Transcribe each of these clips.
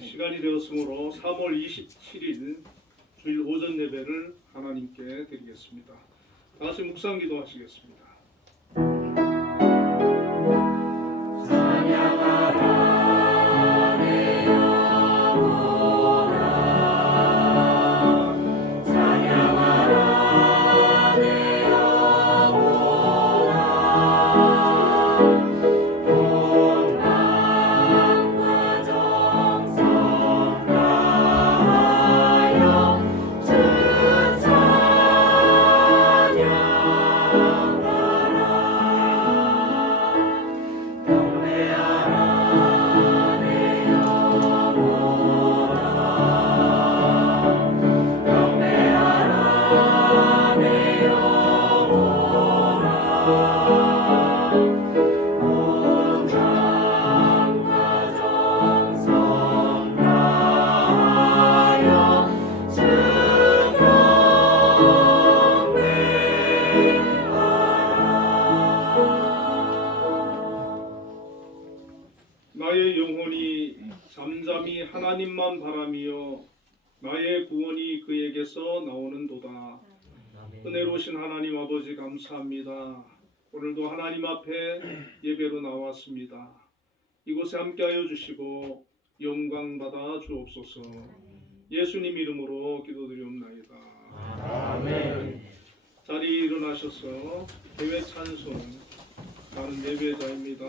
시간이 되었으므로 3월 27일 주일 오전 예배를 하나님께 드리겠습니다. 다시 묵상 기도하시겠습니다. 나의 영혼이 잠잠히 하나님만 바라며 나의 구원이 그에게서 나오는도다. 은혜로우신 하나님 아버지 감사합니다. 오늘도 하나님 앞에 예배로 나왔습니다. 이곳에 함께하여 주시고 영광 받아 주옵소서. 예수님 이름으로 기도드리옵나이다. 아멘. 자리에 일어나셔서 예배 찬송 하는 예배자입니다.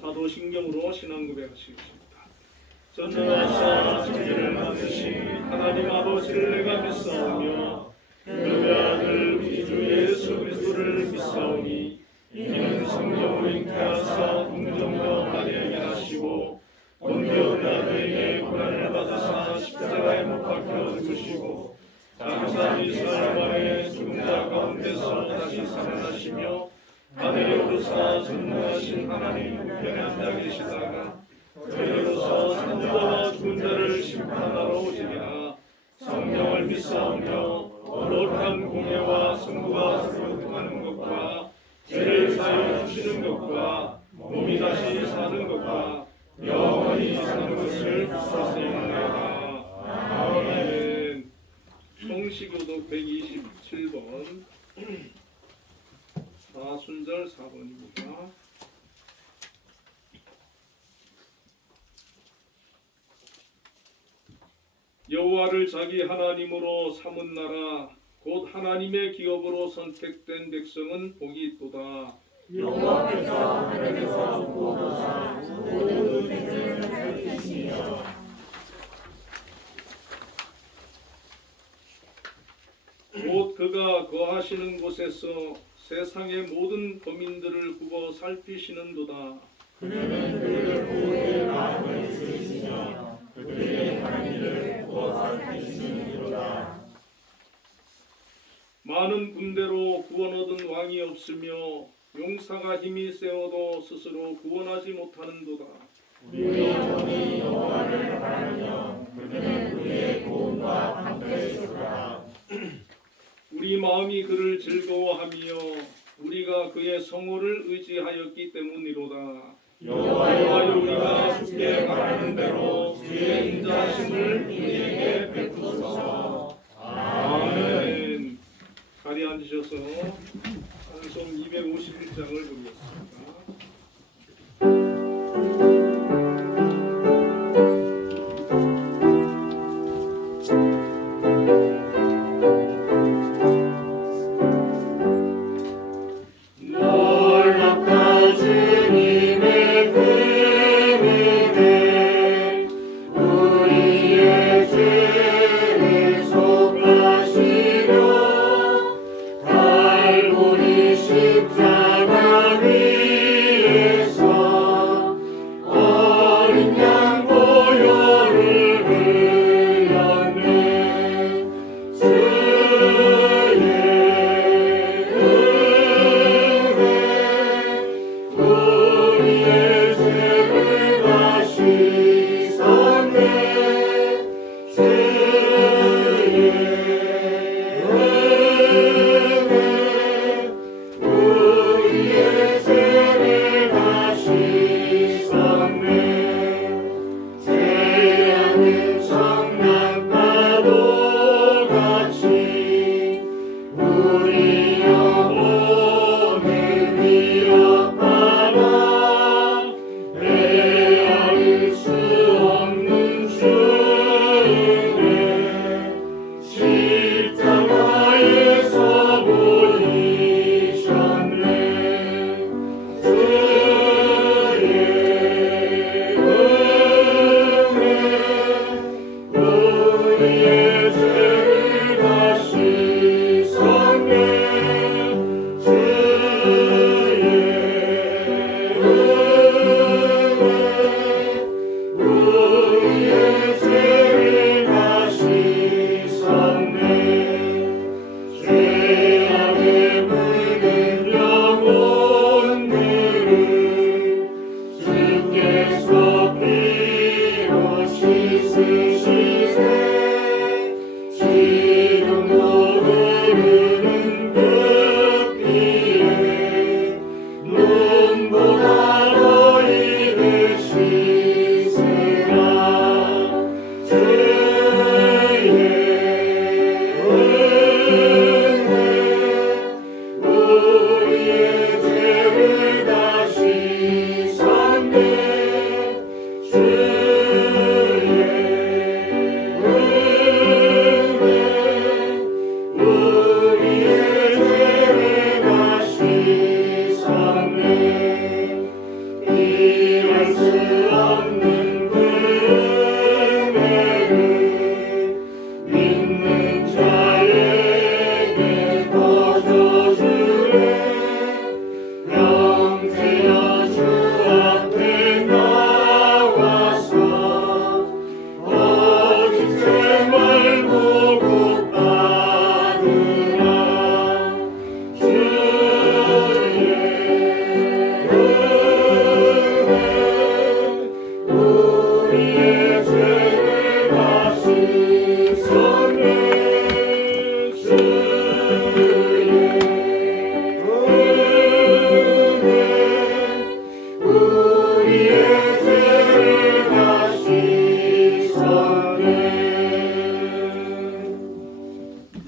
사도신경으로 신앙 고백하시겠습니다. 전능하사 천지를 만드신 하나님 아버지를 내가 믿사오며 그의 아들 우리 주 예수 그리스도를 믿사오니 이는 성령으로 잉태하사 동정녀 마리아에게 나시고 본디오 빌라도에게 고난을 받으사 십자가에 못 박혀 죽으시고 장사 이스라엘 왕의 죽은 자 가운데서 다시 살아나시며 하늘에 오르사 전능하신 하나님 우편에 앉아 계시다가 저희로서 산자와 죽은 자를 심판하러 오시리라. 성령을 믿사오며 거룩한 공예와 성부와 서로 통하는 것과 죄를 사하여 주시는 것과 몸이 다시 사는 것과 영원히 사는 것을 믿사옵나이다. 아멘. 성시교독 127번 4순절 4번입니다. 여호와를 자기 하나님으로 삼은 나라 곧 하나님의 기업으로 선택된 백성은 복이 있도다. 여호와께서 하늘에서 보호자 모든 백성을 살피시며 곧 그가 거하시는 곳에서 세상의 모든 거민들을 굽어 살피시는도다. 그는 그들 보호의 마음을 주시며 그들의 하나님을 구워 살피시니로다. 많은 군대로 구원 얻은 왕이 없으며 용사가 힘이 세어도 스스로 구원하지 못하는도다. 우리의 영이 여호와를 바라며 그는 우리의 도움과 함께시로다. 우리 마음이 그를 즐거워하며 우리가 그의 성호를 의지하였기 때문이로다. 여호와여, 우리가 주께 바라는 대로 주의 인자하심을 우리에게 베푸소서. 아멘. 자리에 앉으셔서 찬송 251장을 부르겠습니다.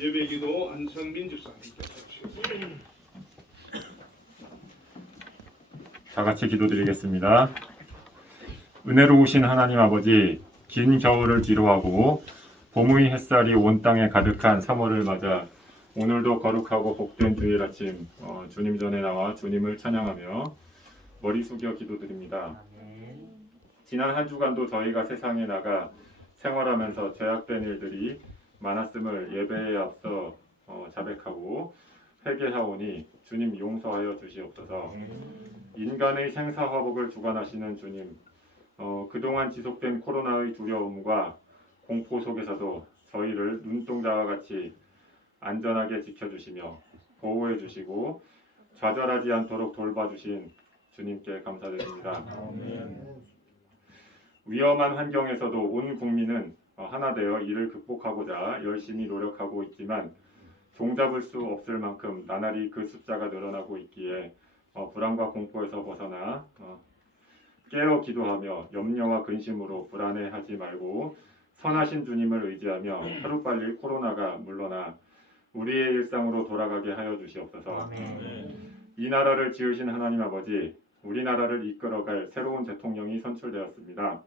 예배기도 안창빈 집사님께서 하시겠습니다. 다 같이 기도드리겠습니다. 은혜로우신 하나님 아버지, 긴 겨울을 뒤로하고 봄의 햇살이 온 땅에 가득한 3월을 맞아 오늘도 거룩하고 복된 주일 아침 주님 전에 나와 주님을 찬양하며 머리 숙여 기도드립니다. 지난 한 주간도 저희가 세상에 나가 생활하면서 죄악된 일들이 많았음을 예배에 앞서 자백하고 회개하오니 주님 용서하여 주시옵소서. 인간의 생사화복을 주관하시는 주님, 그동안 지속된 코로나의 두려움과 공포 속에서도 저희를 눈동자와 같이 안전하게 지켜주시며 보호해 주시고 좌절하지 않도록 돌봐주신 주님께 감사드립니다. 위험한 환경에서도 온 국민은 하나 되어 이를 극복하고자 열심히 노력하고 있지만 종잡을 수 없을 만큼 나날이 그 숫자가 늘어나고 있기에 불안과 공포에서 벗어나 깨어 기도하며 염려와 근심으로 불안해하지 말고 선하신 주님을 의지하며 하루빨리 코로나가 물러나 우리의 일상으로 돌아가게 하여 주시옵소서. 이 나라를 지으신 하나님 아버지, 우리나라를 이끌어갈 새로운 대통령이 선출되었습니다.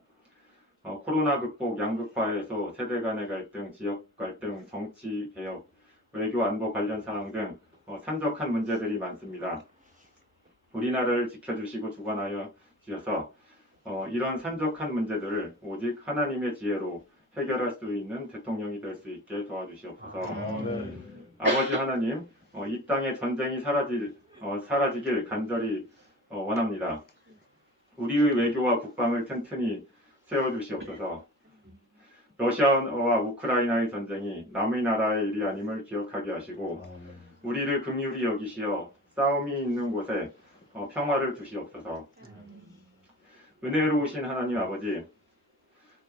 코로나 극복, 양극화 해소, 세대 간의 갈등, 지역 갈등, 정치 개혁, 외교 안보 관련 사항 등 산적한 문제들이 많습니다. 우리나라를 지켜주시고 주관하여 주셔서 이런 산적한 문제들을 오직 하나님의 지혜로 해결할 수 있는 대통령이 될 수 있게 도와주시옵소서. 아버지 하나님, 이 땅에 전쟁이 사라지길 간절히 원합니다. 우리의 외교와 국방을 튼튼히 세워주시옵소서. 러시아와 우크라이나의 전쟁이 남의 나라의 일이 아님을 기억하게 하시고 우리를 긍휼히 여기시어 싸움이 있는 곳에 평화를 주시옵소서. 은혜로우신 하나님 아버지,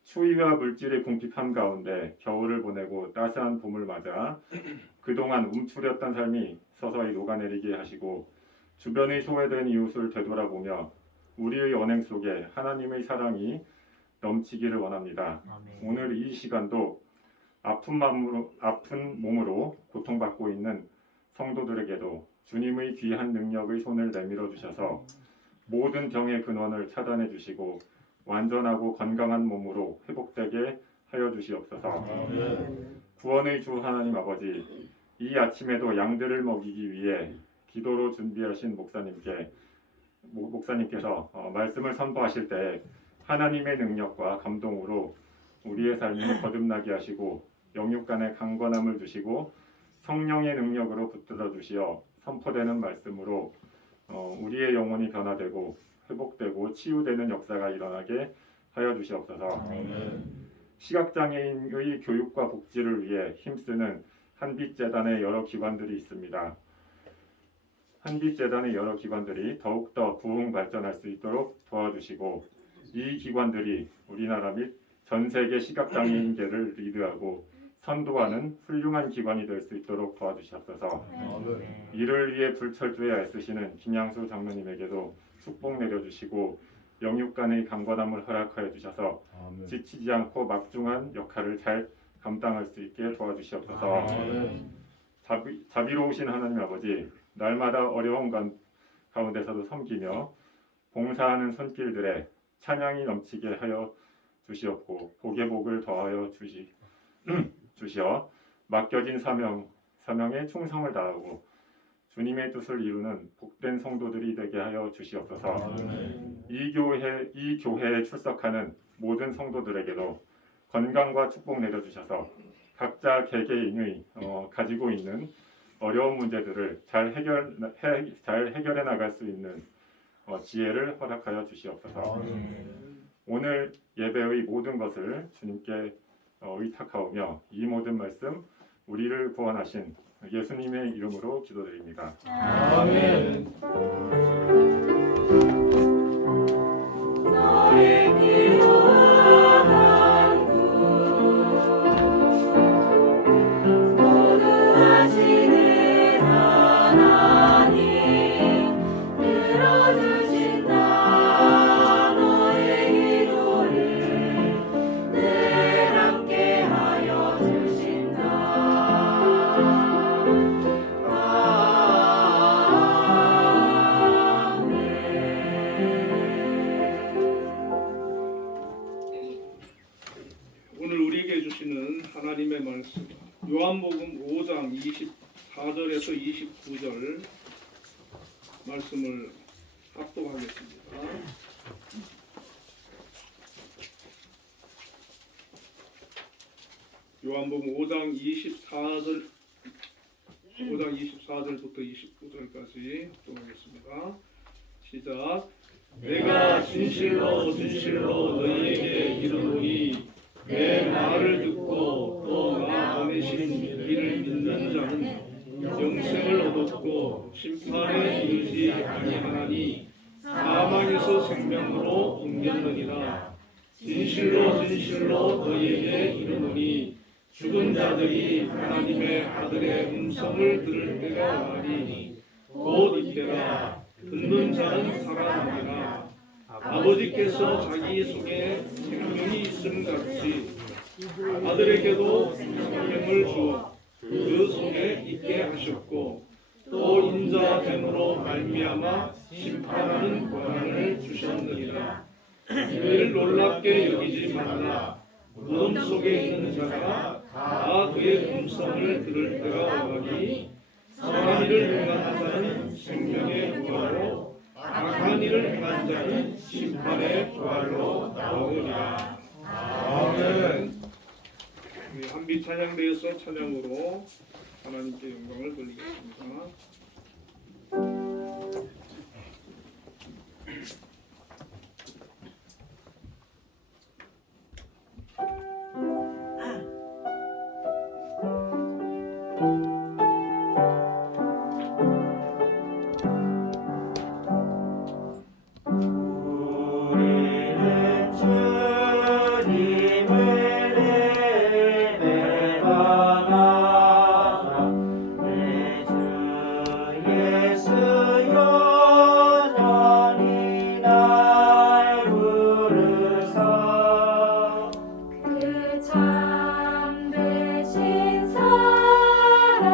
추위와 물질의 궁핍함 가운데 겨울을 보내고 따스한 봄을 맞아 그동안 움츠렸던 삶이 서서히 녹아내리게 하시고 주변의 소외된 이웃을 되돌아보며 우리의 언행 속에 하나님의 사랑이 넘치기를 원합니다. 오늘 이 시간도 아픈 몸으로 고통받고 있는 성도들에게도 주님의 귀한 능력의 손을 내밀어 주셔서 모든 병의 근원을 차단해 주시고 완전하고 건강한 몸으로 회복되게 하여 주시옵소서. 구원의 주 하나님 아버지, 이 아침에도 양들을 먹이기 위해 기도로 준비하신 목사님께서 말씀을 선포하실 때 하나님의 능력과 감동으로 우리의 삶을 거듭나게 하시고 영육간의 강건함을 주시고 성령의 능력으로 붙들어 주시어 선포되는 말씀으로 우리의 영혼이 변화되고 회복되고 치유되는 역사가 일어나게 하여 주시옵소서. 시각장애인의 교육과 복지를 위해 힘쓰는 한빛재단의 여러 기관들이 있습니다. 한빛재단의 여러 기관들이 더욱더 부흥 발전할 수 있도록 도와주시고 이 기관들이 우리나라 및 전 세계 시각장애인계를 리드하고 선도하는 훌륭한 기관이 될 수 있도록 도와주시옵소서. 이를 위해 불철주에 애쓰시는 김양수 장로님에게도 축복 내려주시고 영육간의 강건함을 허락하여 주셔서 지치지 않고 막중한 역할을 잘 감당할 수 있게 도와주시옵소서. 자비로우신 하나님 아버지, 날마다 어려운 가운데서도 섬기며 봉사하는 손길들에 찬양이 넘치게 하여 주시옵고 복의 복을 더하여 주시어 맡겨진 사명에 충성을 다하고 주님의 뜻을 이루는 복된 성도들이 되게 하여 주시옵소서. 이 교회에 출석하는 모든 성도들에게도 건강과 축복 내려주셔서 각자 개개인의 가지고 있는 어려운 문제들을 잘 해결해 나갈 수 있는 지혜를 허락하여 주시옵소서. 오늘 예배의 모든 것을 주님께 의탁하오며 이 모든 말씀 우리를 구원하신 예수님의 이름으로 기도드립니다. 아멘. 너의 기도와 간구 모두 하시는 하나님 들어주신다. 너의 기도를 늘 함께 하여 주신다. 오늘 우리에게 주시는 하나님의 말씀 요한복음 5장 24절에서 29절 말씀을 합독하겠습니다. 요한복음 5장 24절부터 29절까지 합독하겠습니다. 시작. 내가 진실로 진실로 너희에게 이르노니 내 말을 듣고 또 나 보내신 이를 믿는 자는 영생을 얻었고 심판에 이르지 아니하나니 사망에서 생명으로 옮겼느니라. 진실로 진실로 너희에게 이르노니 죽은 자들이 하나님의 아들의 음성을 들을 때가 오나니 곧 이때라. 듣는 자는 살아나리라. 아버지께서 자기 속에 생명이 있음 같이 아들에게도 생명을 주어 그 속에 있게 하셨고 또 인자됨으로 말미암아 심판하는 권한을 주셨느니라. 이를 놀랍게 여기지 말라. 무덤 속에 있는 자가 다 그의 음성을 들을 때가 오나니 선한 일을 행한 자는 생명의 부활로 악한 일을 행한 자는 심판의 부활로 나오리라. 아멘. 우리 한비 찬양대에서 찬양으로 하나님께 영광을 돌리겠습니다. 그 참 되신 사랑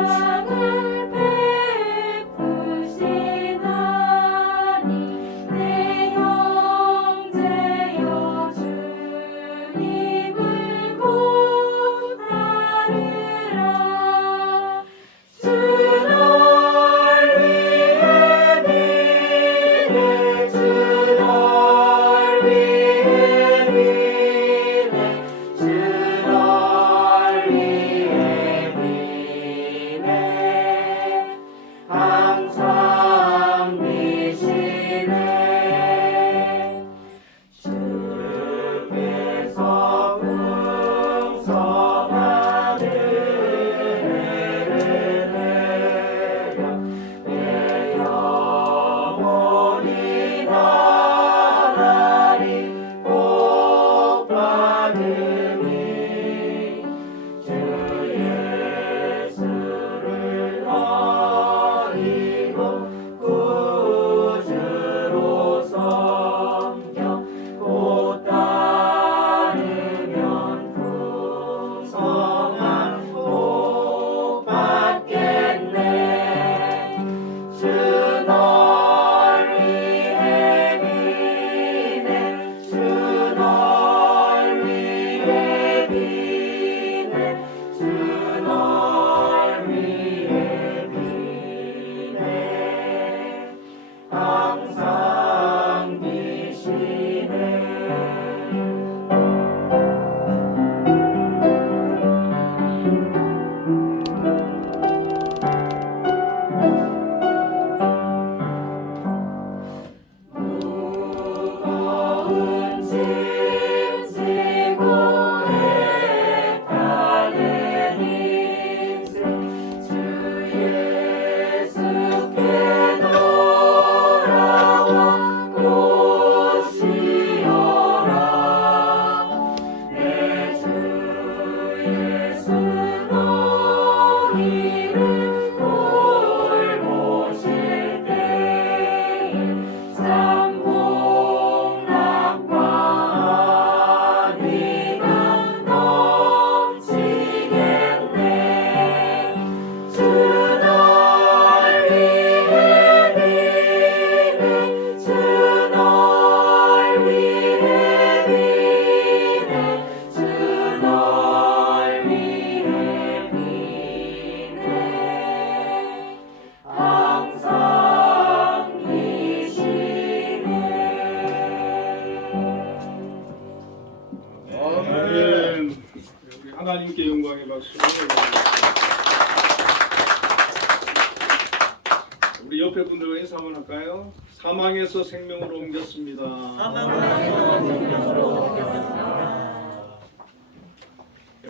우리 옆에 분들과 인사 한번 할까요? 사망에서 생명으로 옮겼습니다.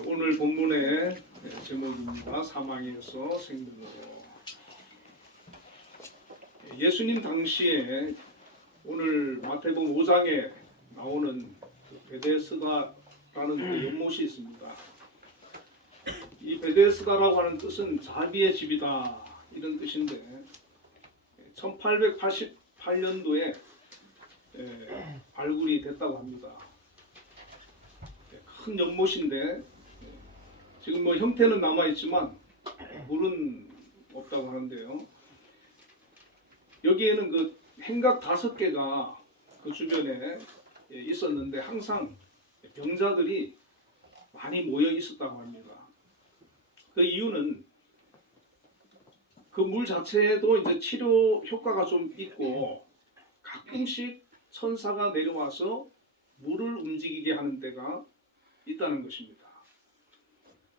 오늘 본문의 제목입니다. 사망에서 생명으로. 예수님 당시에 오늘 마태복음 5장에 나오는 베데스다라는 그 연못이 있습니다. 이 베데스다라고 하는 뜻은 자비의 집이다 이런 뜻인데 1888년도에 발굴이 됐다고 합니다. 큰 연못인데 지금 뭐 형태는 남아 있지만 물은 없다고 하는데요. 여기에는 그 행각 5개가 그 주변에 있었는데 항상 병자들이 많이 모여 있었다고 합니다. 그 이유는 그 물 자체에도 이제 치료 효과가 좀 있고 가끔씩 천사가 내려와서 물을 움직이게 하는 데가 있다는 것입니다.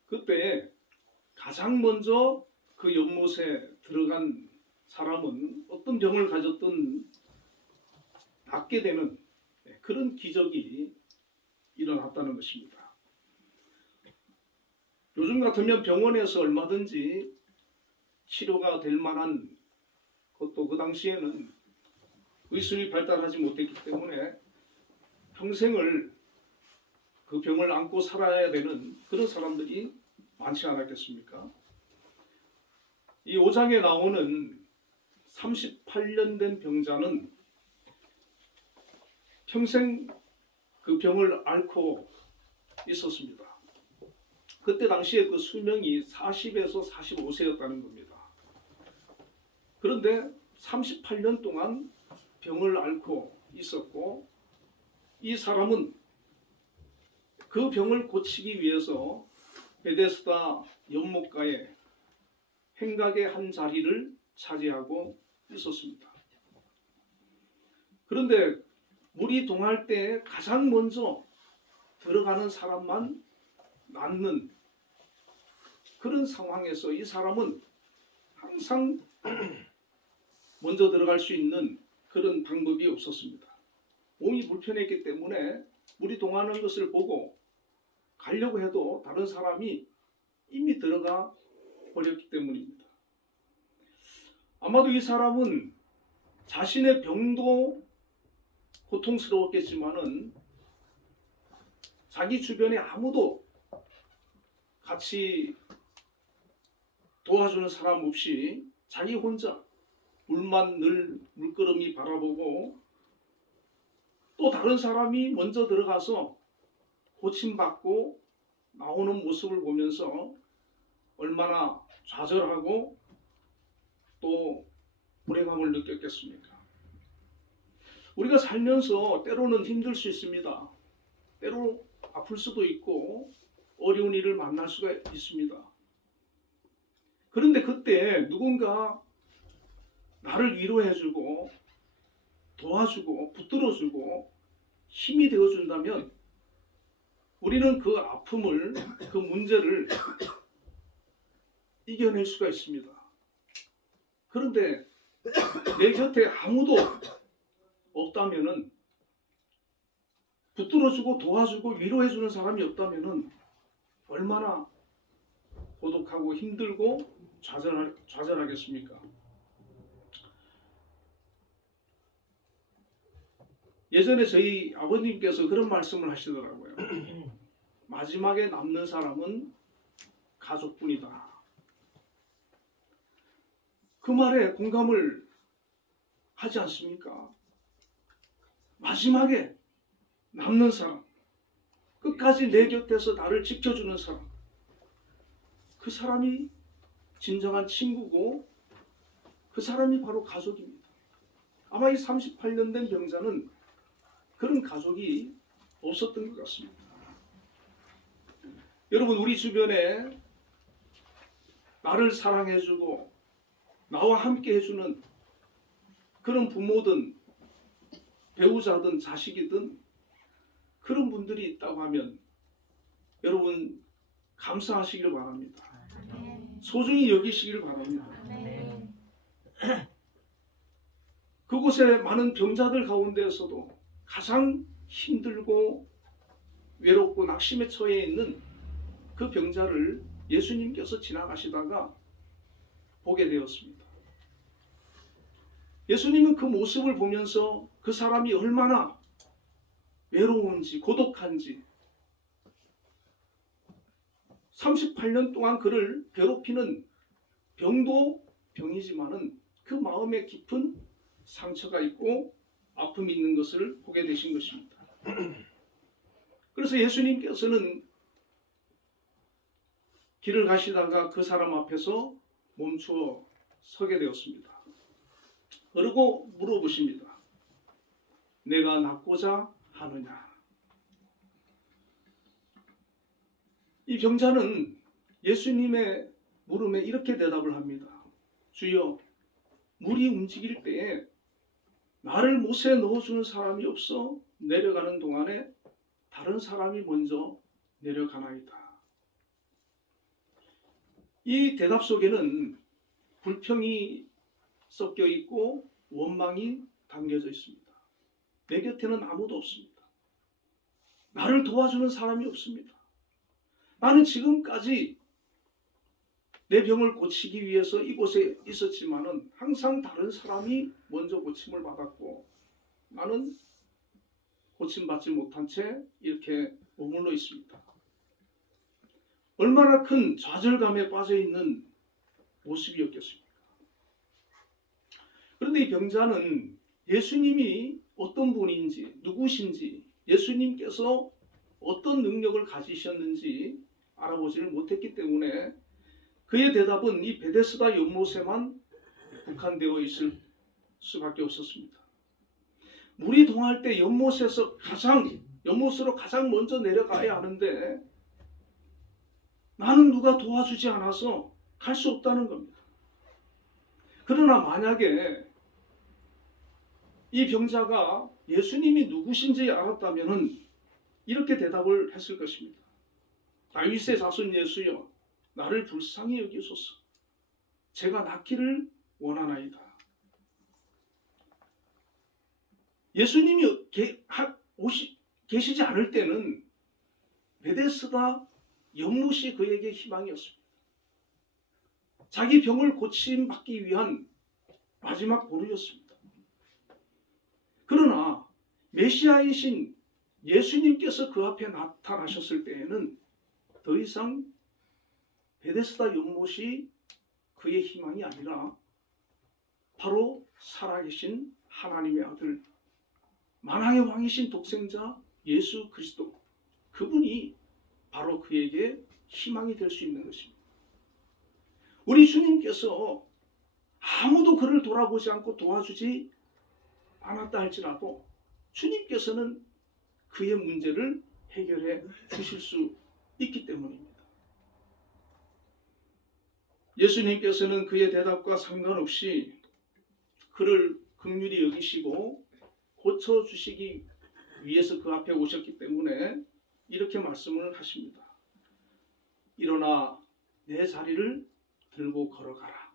그때 가장 먼저 그 연못에 들어간 사람은 어떤 병을 가졌든 낫게 되는 그런 기적이 일어났다는 것입니다. 요즘 같으면 병원에서 얼마든지 치료가 될 만한 것도 그 당시에는 의술이 발달하지 못했기 때문에 평생을 그 병을 안고 살아야 되는 그런 사람들이 많지 않았겠습니까? 이 5장에 나오는 38년 된 병자는 평생 그 병을 앓고 있었습니다. 그때 당시에 그 수명이 40에서 45세였다는 겁니다. 그런데 38년 동안 병을 앓고 있었고 이 사람은 그 병을 고치기 위해서 베데스다 연못가에 행각의 한 자리를 차지하고 있었습니다. 그런데 물이 동할 때 가장 먼저 들어가는 사람만 낫는 그런 상황에서 이 사람은 항상 먼저 들어갈 수 있는 그런 방법이 없었습니다. 몸이 불편했기 때문에 물이 동하는 것을 보고 가려고 해도 다른 사람이 이미 들어가 버렸기 때문입니다. 아마도 이 사람은 자신의 병도 고통스러웠겠지만은 자기 주변에 아무도 같이 도와주는 사람 없이 자기 혼자 물만 늘 물끄러미 바라보고 또 다른 사람이 먼저 들어가서 고침받고 나오는 모습을 보면서 얼마나 좌절하고 또 불행함을 느꼈겠습니까? 우리가 살면서 때로는 힘들 수 있습니다. 때로 아플 수도 있고 어려운 일을 만날 수가 있습니다. 그런데 그때 누군가 나를 위로해주고 도와주고 붙들어주고 힘이 되어준다면 우리는 그 아픔을, 그 문제를 이겨낼 수가 있습니다. 그런데 내 곁에 아무도 없다면은 붙들어주고 도와주고 위로해주는 사람이 없다면은 얼마나 고독하고 힘들고 좌절하겠습니까? 예전에 저희 아버님께서 그런 말씀을 하시더라고요. 마지막에 남는 사람은 가족뿐이다. 그 말에 공감을 하지 않습니까? 마지막에 남는 사람, 끝까지 내 곁에서 나를 지켜주는 사람, 그 사람이 진정한 친구고 그 사람이 바로 가족입니다. 아마 이 38년 된 병자는 그런 가족이 없었던 것 같습니다. 여러분, 우리 주변에 나를 사랑해주고 나와 함께 해주는 그런 부모든 배우자든 자식이든 그런 분들이 있다고 하면 여러분 감사하시길 바랍니다. 소중히 여기시길 바랍니다. 그곳에 많은 병자들 가운데에서도 가장 힘들고 외롭고 낙심에 처해 있는 그 병자를 예수님께서 지나가시다가 보게 되었습니다. 예수님은 그 모습을 보면서 그 사람이 얼마나 외로운지 고독한지 38년 동안 그를 괴롭히는 병도 병이지만은 그 마음에 깊은 상처가 있고 아픔이 있는 것을 보게 되신 것입니다. 그래서 예수님께서는 길을 가시다가 그 사람 앞에서 멈추어 서게 되었습니다. 그리고 물어보십니다. 내가 낫고자 하느냐? 이 병자는 예수님의 물음에 이렇게 대답을 합니다. 주여, 물이 움직일 때에 나를 못에 넣어주는 사람이 없어 내려가는 동안에 다른 사람이 먼저 내려가나이다. 이 대답 속에는 불평이 섞여 있고 원망이 담겨져 있습니다. 내 곁에는 아무도 없습니다. 나를 도와주는 사람이 없습니다. 나는 지금까지 내 병을 고치기 위해서 이곳에 있었지만은 항상 다른 사람이 먼저 고침을 받았고 나는 고침받지 못한 채 이렇게 머물러 있습니다. 얼마나 큰 좌절감에 빠져 있는 모습이었겠습니까? 그런데 이 병자는 예수님이 어떤 분인지 누구신지 예수님께서 어떤 능력을 가지셨는지 알아보지를 못했기 때문에 그의 대답은 이 베데스다 연못에만 국한되어 있을 수밖에 없었습니다. 물이 동할 때 연못으로 가장 먼저 내려가야 하는데 나는 누가 도와주지 않아서 갈 수 없다는 겁니다. 그러나 만약에 이 병자가 예수님이 누구신지 알았다면 이렇게 대답을 했을 것입니다. 다윗의 자손 예수여, 나를 불쌍히 여기소서. 제가 낫기를 원하나이다. 예수님이 계시지 않을 때는 베데스다 연못이 그에게 희망이었습니다. 자기 병을 고침받기 위한 마지막 보루였습니다. 그러나 메시아이신 예수님께서 그 앞에 나타나셨을 때에는 더 이상 베데스다 연못이 그의 희망이 아니라 바로 살아계신 하나님의 아들, 만왕의 왕이신 독생자 예수 그리스도, 그분이 바로 그에게 희망이 될 수 있는 것입니다. 우리 주님께서 아무도 그를 돌아보지 않고 도와주지 않았다 할지라도 주님께서는 그의 문제를 해결해 주실 수 있기 때문입니다. 예수님께서는 그의 대답과 상관없이 그를 긍휼히 여기시고 고쳐주시기 위해서 그 앞에 오셨기 때문에 이렇게 말씀을 하십니다. 일어나 내 자리를 들고 걸어가라.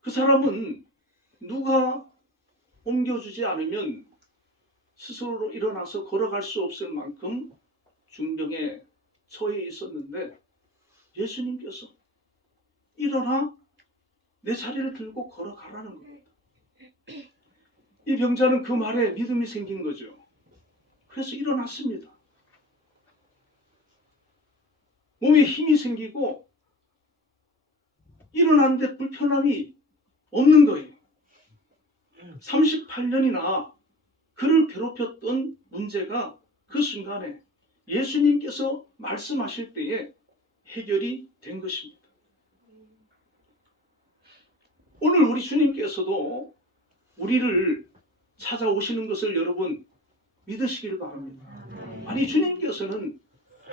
그 사람은 누가 옮겨주지 않으면 스스로 일어나서 걸어갈 수 없을 만큼 중병에 처해 있었는데 예수님께서 일어나 내 자리를 들고 걸어가라는 겁니다. 이 병자는 그 말에 믿음이 생긴 거죠. 그래서 일어났습니다. 몸에 힘이 생기고 일어났는데 불편함이 없는 거예요. 38년이나 그를 괴롭혔던 문제가 그 순간에 예수님께서 말씀하실 때에 해결이 된 것입니다. 오늘 우리 주님께서도 우리를 찾아오시는 것을 여러분 믿으시기를 바랍니다. 아니, 주님께서는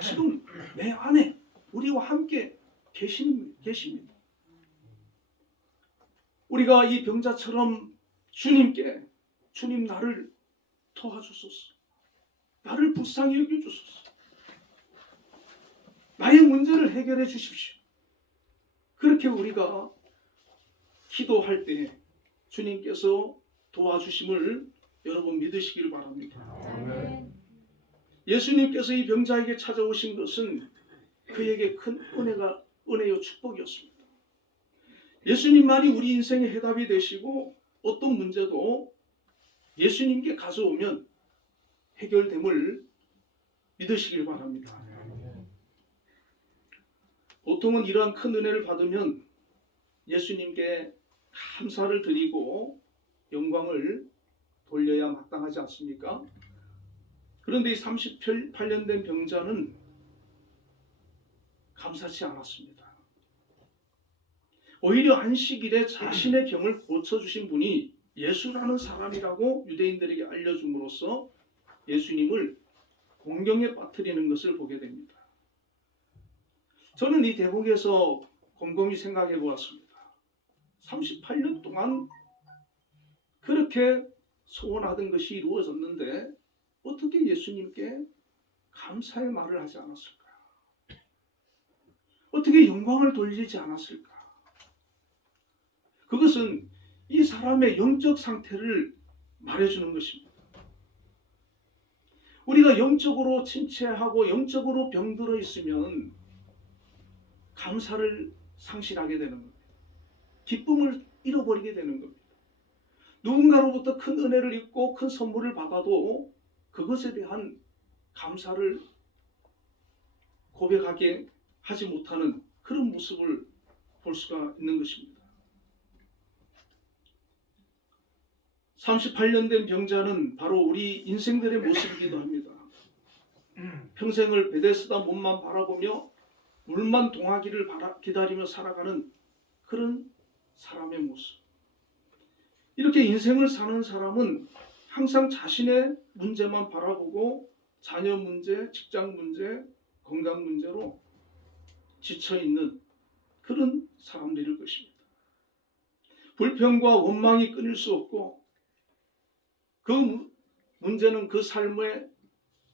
지금 내 안에 우리와 함께 계십니다. 우리가 이 병자처럼 주님께, 주님 나를 도와주소서, 나를 불쌍히 여겨주소서, 나의 문제를 해결해 주십시오. 그렇게 우리가 기도할 때 주님께서 도와주심을 여러분 믿으시길 바랍니다. 아멘. 예수님께서 이 병자에게 찾아오신 것은 그에게 큰 은혜요 축복이었습니다. 예수님만이 우리 인생의 해답이 되시고 어떤 문제도 예수님께 가져오면 해결됨을 믿으시길 바랍니다. 보통은 이러한 큰 은혜를 받으면 예수님께 감사를 드리고 영광을 돌려야 마땅하지 않습니까? 그런데 이 38년 된 병자는 감사치 않았습니다. 오히려 안식일에 자신의 병을 고쳐주신 분이 예수라는 사람이라고 유대인들에게 알려줌으로써 예수님을 공경에 빠뜨리는 것을 보게 됩니다. 저는 이 대목에서 곰곰이 생각해 보았습니다. 38년 동안 그렇게 소원하던 것이 이루어졌는데 어떻게 예수님께 감사의 말을 하지 않았을까? 어떻게 영광을 돌리지 않았을까? 그것은 이 사람의 영적 상태를 말해주는 것입니다. 우리가 영적으로 침체하고 영적으로 병들어 있으면 감사를 상실하게 되는 겁니다. 기쁨을 잃어버리게 되는 겁니다. 누군가로부터 큰 은혜를 입고 큰 선물을 받아도 그것에 대한 감사를 고백하게 하지 못하는 그런 모습을 볼 수가 있는 것입니다. 38년 된 병자는 바로 우리 인생들의 모습이기도 합니다. 평생을 베데스다 문만 바라보며 물만 동하기를 기다리며 살아가는 그런 사람의 모습. 이렇게 인생을 사는 사람은 항상 자신의 문제만 바라보고 자녀 문제, 직장 문제, 건강 문제로 지쳐있는 그런 사람들일 것입니다. 불평과 원망이 끊일 수 없고 그 문제는 그 삶에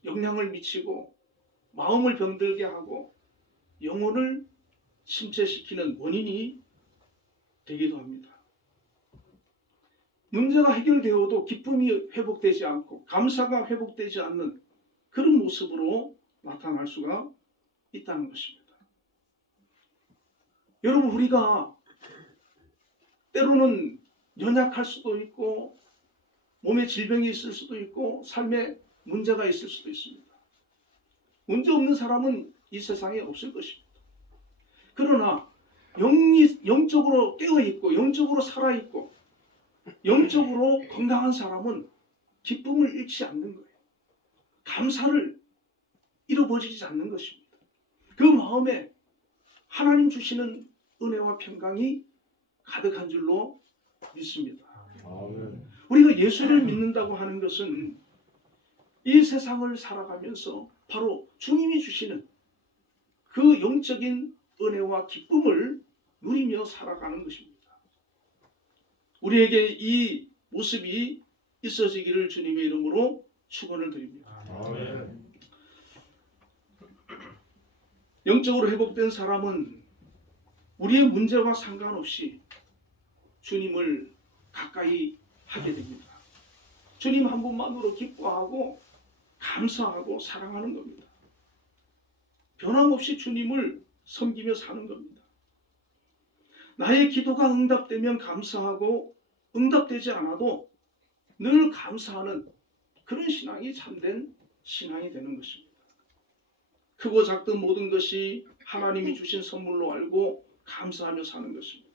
영향을 미치고 마음을 병들게 하고 영혼을 침체시키는 원인이 되기도 합니다. 문제가 해결되어도 기쁨이 회복되지 않고 감사가 회복되지 않는 그런 모습으로 나타날 수가 있다는 것입니다. 여러분, 우리가 때로는 연약할 수도 있고 몸에 질병이 있을 수도 있고 삶에 문제가 있을 수도 있습니다. 문제 없는 사람은 이 세상에 없을 것입니다. 그러나 영적으로 깨어있고 영적으로 살아있고 영적으로 건강한 사람은 기쁨을 잃지 않는 거예요. 감사를 잃어버리지 않는 것입니다. 그 마음에 하나님 주시는 은혜와 평강이 가득한 줄로 믿습니다. 우리가 예수를 믿는다고 하는 것은 이 세상을 살아가면서 바로 주님이 주시는 그 영적인 은혜와 기쁨을 누리며 살아가는 것입니다. 우리에게 이 모습이 있어지기를 주님의 이름으로 축원을 드립니다. 아멘. 영적으로 회복된 사람은 우리의 문제와 상관없이 주님을 가까이 하게 됩니다. 주님 한 분만으로 기뻐하고 감사하고 사랑하는 겁니다. 변함없이 주님을 섬기며 사는 겁니다. 나의 기도가 응답되면 감사하고 응답되지 않아도 늘 감사하는 그런 신앙이 참된 신앙이 되는 것입니다. 크고 작든 모든 것이 하나님이 주신 선물로 알고 감사하며 사는 것입니다.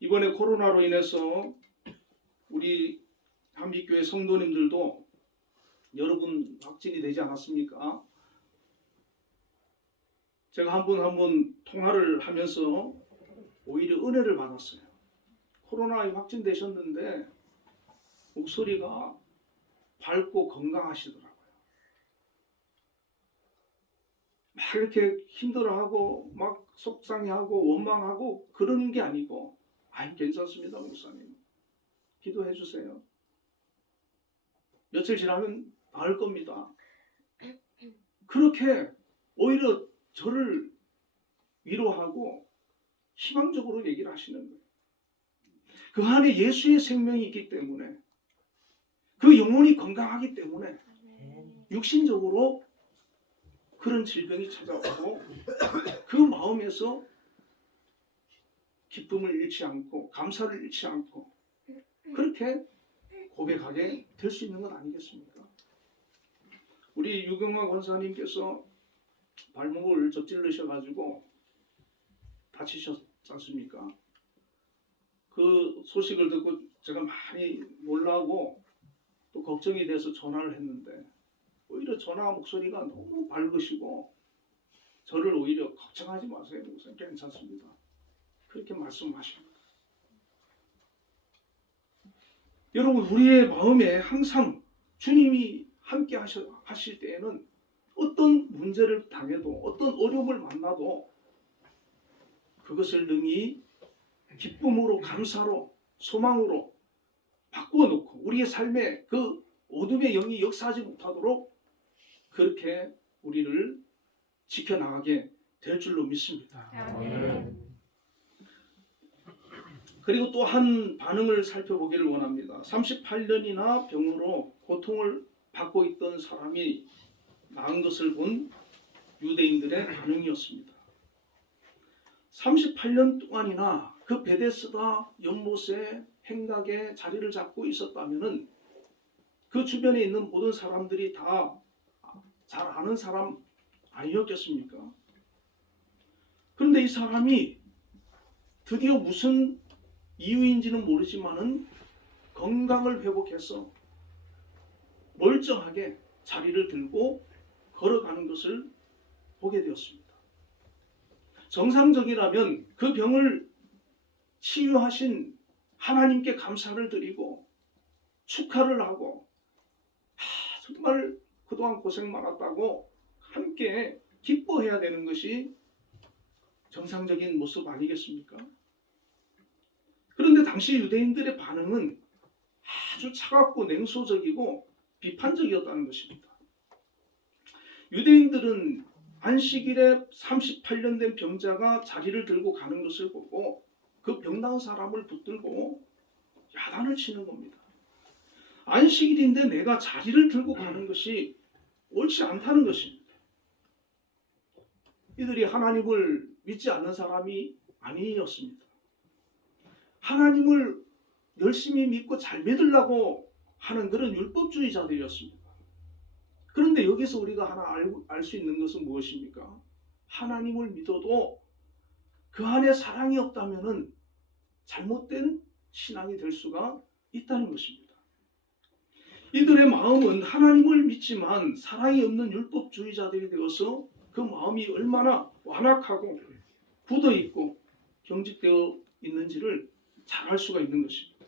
이번에 코로나로 인해서 우리 한빛교회 성도님들도 여러분 확진이 되지 않았습니까? 제가 한 번 통화를 하면서 오히려 은혜를 받았어요. 코로나에 확진되셨는데 목소리가 밝고 건강하시더라고요. 막 이렇게 힘들어하고 막 속상해하고 원망하고 그러는 게 아니고 괜찮습니다 목사님. 기도해 주세요. 며칠 지나면 나을 겁니다. 그렇게 오히려 저를 위로하고 희망적으로 얘기를 하시는 거예요. 그 안에 예수의 생명이 있기 때문에, 그 영혼이 건강하기 때문에 육신적으로 그런 질병이 찾아오고 그 마음에서 기쁨을 잃지 않고 감사를 잃지 않고 그렇게 고백하게 될 수 있는 것 아니겠습니까? 우리 유경화 권사님께서 발목을 접질르셔가지고 다치셨지 않습니까? 그 소식을 듣고 제가 많이 놀라고 또 걱정이 돼서 전화를 했는데 오히려 전화 목소리가 너무 밝으시고 저를 오히려 걱정하지 마세요. 목사님 괜찮습니다. 그렇게 말씀하십니다. 여러분, 우리의 마음에 항상 주님이 함께 하실 때에는 어떤 문제를 당해도 어떤 어려움을 만나도 그것을 능히 기쁨으로 감사로 소망으로 바꾸어 놓고 우리의 삶에 그 어둠의 영이 역사하지 못하도록 그렇게 우리를 지켜나가게 될 줄로 믿습니다. 그리고 또 한 반응을 살펴보기를 원합니다. 38년이나 병으로 고통을 받고 있던 사람이 나은 것을 본 유대인들의 반응이었습니다. 38년 동안이나 그 베데스다 연못의 행각에 자리를 잡고 있었다면은 그 주변에 있는 모든 사람들이 다 잘 아는 사람 아니었겠습니까? 그런데 이 사람이 드디어 무슨 이유인지는 모르지만은 건강을 회복해서 멀쩡하게 자리를 들고 걸어가는 것을 보게 되었습니다. 정상적이라면 그 병을 치유하신 하나님께 감사를 드리고 축하를 하고 정말 그동안 고생 많았다고 함께 기뻐해야 되는 것이 정상적인 모습 아니겠습니까? 그런데 당시 유대인들의 반응은 아주 차갑고 냉소적이고 비판적이었다는 것입니다. 유대인들은 안식일에 38년 된 병자가 자리를 들고 가는 것을 보고 그 병나은 사람을 붙들고 야단을 치는 겁니다. 안식일인데 내가 자리를 들고 가는 것이 옳지 않다는 것입니다. 이들이 하나님을 믿지 않는 사람이 아니었습니다. 하나님을 열심히 믿고 잘 믿으려고 하는 그런 율법주의자들이었습니다. 그런데 여기서 우리가 하나 알 수 있는 것은 무엇입니까? 하나님을 믿어도 그 안에 사랑이 없다면 잘못된 신앙이 될 수가 있다는 것입니다. 이들의 마음은 하나님을 믿지만 사랑이 없는 율법주의자들이 되어서 그 마음이 얼마나 완악하고 굳어있고 경직되어 있는지를 잘 알 수가 있는 것입니다.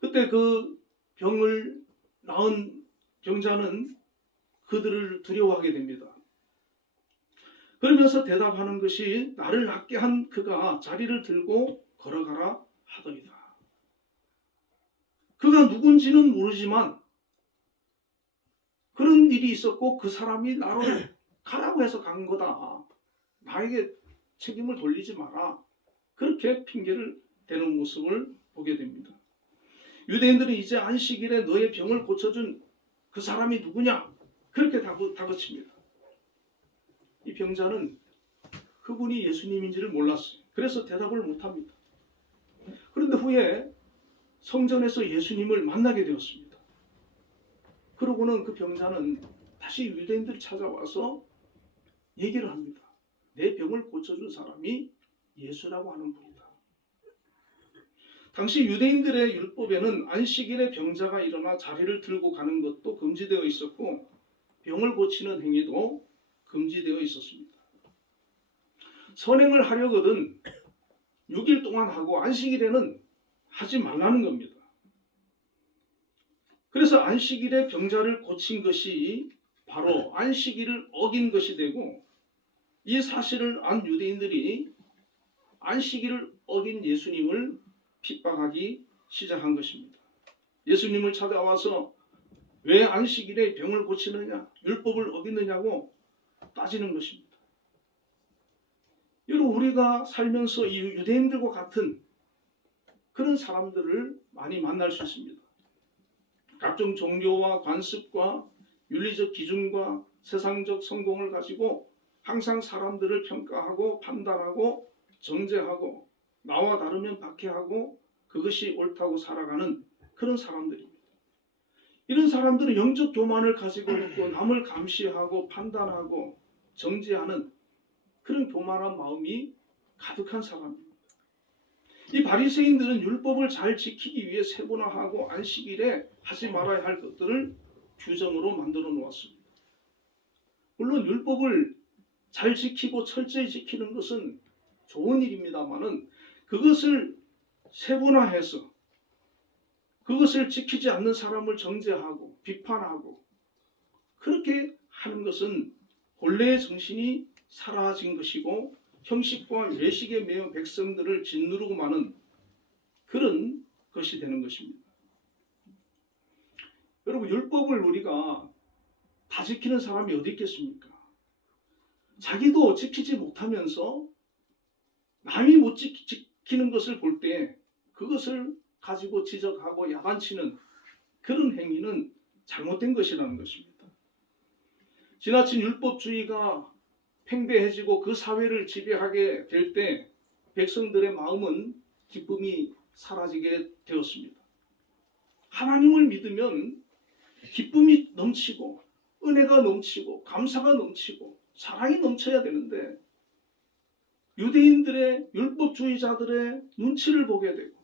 그때 그 병을 낳은 병자는 그들을 두려워하게 됩니다. 그러면서 대답하는 것이 나를 낫게 한 그가 자리를 들고 걸어가라 하더이다. 그가 누군지는 모르지만 그런 일이 있었고 그 사람이 나를 가라고 해서 간 거다. 나에게 책임을 돌리지 마라. 그렇게 핑계를 대는 모습을 보게 됩니다. 유대인들은 이제 안식일에 너의 병을 고쳐준 그 사람이 누구냐? 그렇게 다그칩니다. 이 병자는 그분이 예수님인지를 몰랐어요. 그래서 대답을 못합니다. 그런데 후에 성전에서 예수님을 만나게 되었습니다. 그러고는 그 병자는 다시 유대인들이 찾아와서 얘기를 합니다. 내 병을 고쳐준 사람이 예수라고 하는 분이다. 당시 유대인들의 율법에는 안식일에 병자가 일어나 자리를 들고 가는 것도 금지되어 있었고 병을 고치는 행위도 금지되어 있었습니다. 선행을 하려거든 6일 동안 하고 안식일에는 하지 말라는 겁니다. 그래서 안식일에 병자를 고친 것이 바로 안식일을 어긴 것이 되고 이 사실을 안 유대인들이 안식일을 어긴 예수님을 핍박하기 시작한 것입니다. 예수님을 찾아와서 왜 안식일에 병을 고치느냐, 율법을 어기느냐고 따지는 것입니다. 여러분, 우리가 살면서 이 유대인들과 같은 그런 사람들을 많이 만날 수 있습니다. 각종 종교와 관습과 윤리적 기준과 세상적 성공을 가지고 항상 사람들을 평가하고 판단하고 정죄하고 나와 다르면 박해하고 그것이 옳다고 살아가는 그런 사람들입니다. 이런 사람들은 영적 교만을 가지고 있고 남을 감시하고 판단하고 정죄하는 그런 교만한 마음이 가득한 사람입니다. 이 바리새인들은 율법을 잘 지키기 위해 세분화하고 안식일에 하지 말아야 할 것들을 규정으로 만들어 놓았습니다. 물론 율법을 잘 지키고 철저히 지키는 것은 좋은 일입니다만은 그것을 세분화해서 그것을 지키지 않는 사람을 정죄하고 비판하고 그렇게 하는 것은 본래의 정신이 사라진 것이고 형식과 외식에 매여 백성들을 짓누르고 마는 그런 것이 되는 것입니다. 여러분, 율법을 우리가 다 지키는 사람이 어디 있겠습니까? 자기도 지키지 못하면서 남이 못 지키는 것을 볼 때 그것을 가지고 지적하고 야단치는 그런 행위는 잘못된 것이라는 것입니다. 지나친 율법주의가 팽배해지고 그 사회를 지배하게 될 때 백성들의 마음은 기쁨이 사라지게 되었습니다. 하나님을 믿으면 기쁨이 넘치고 은혜가 넘치고 감사가 넘치고 사랑이 넘쳐야 되는데 유대인들의 율법주의자들의 눈치를 보게 되고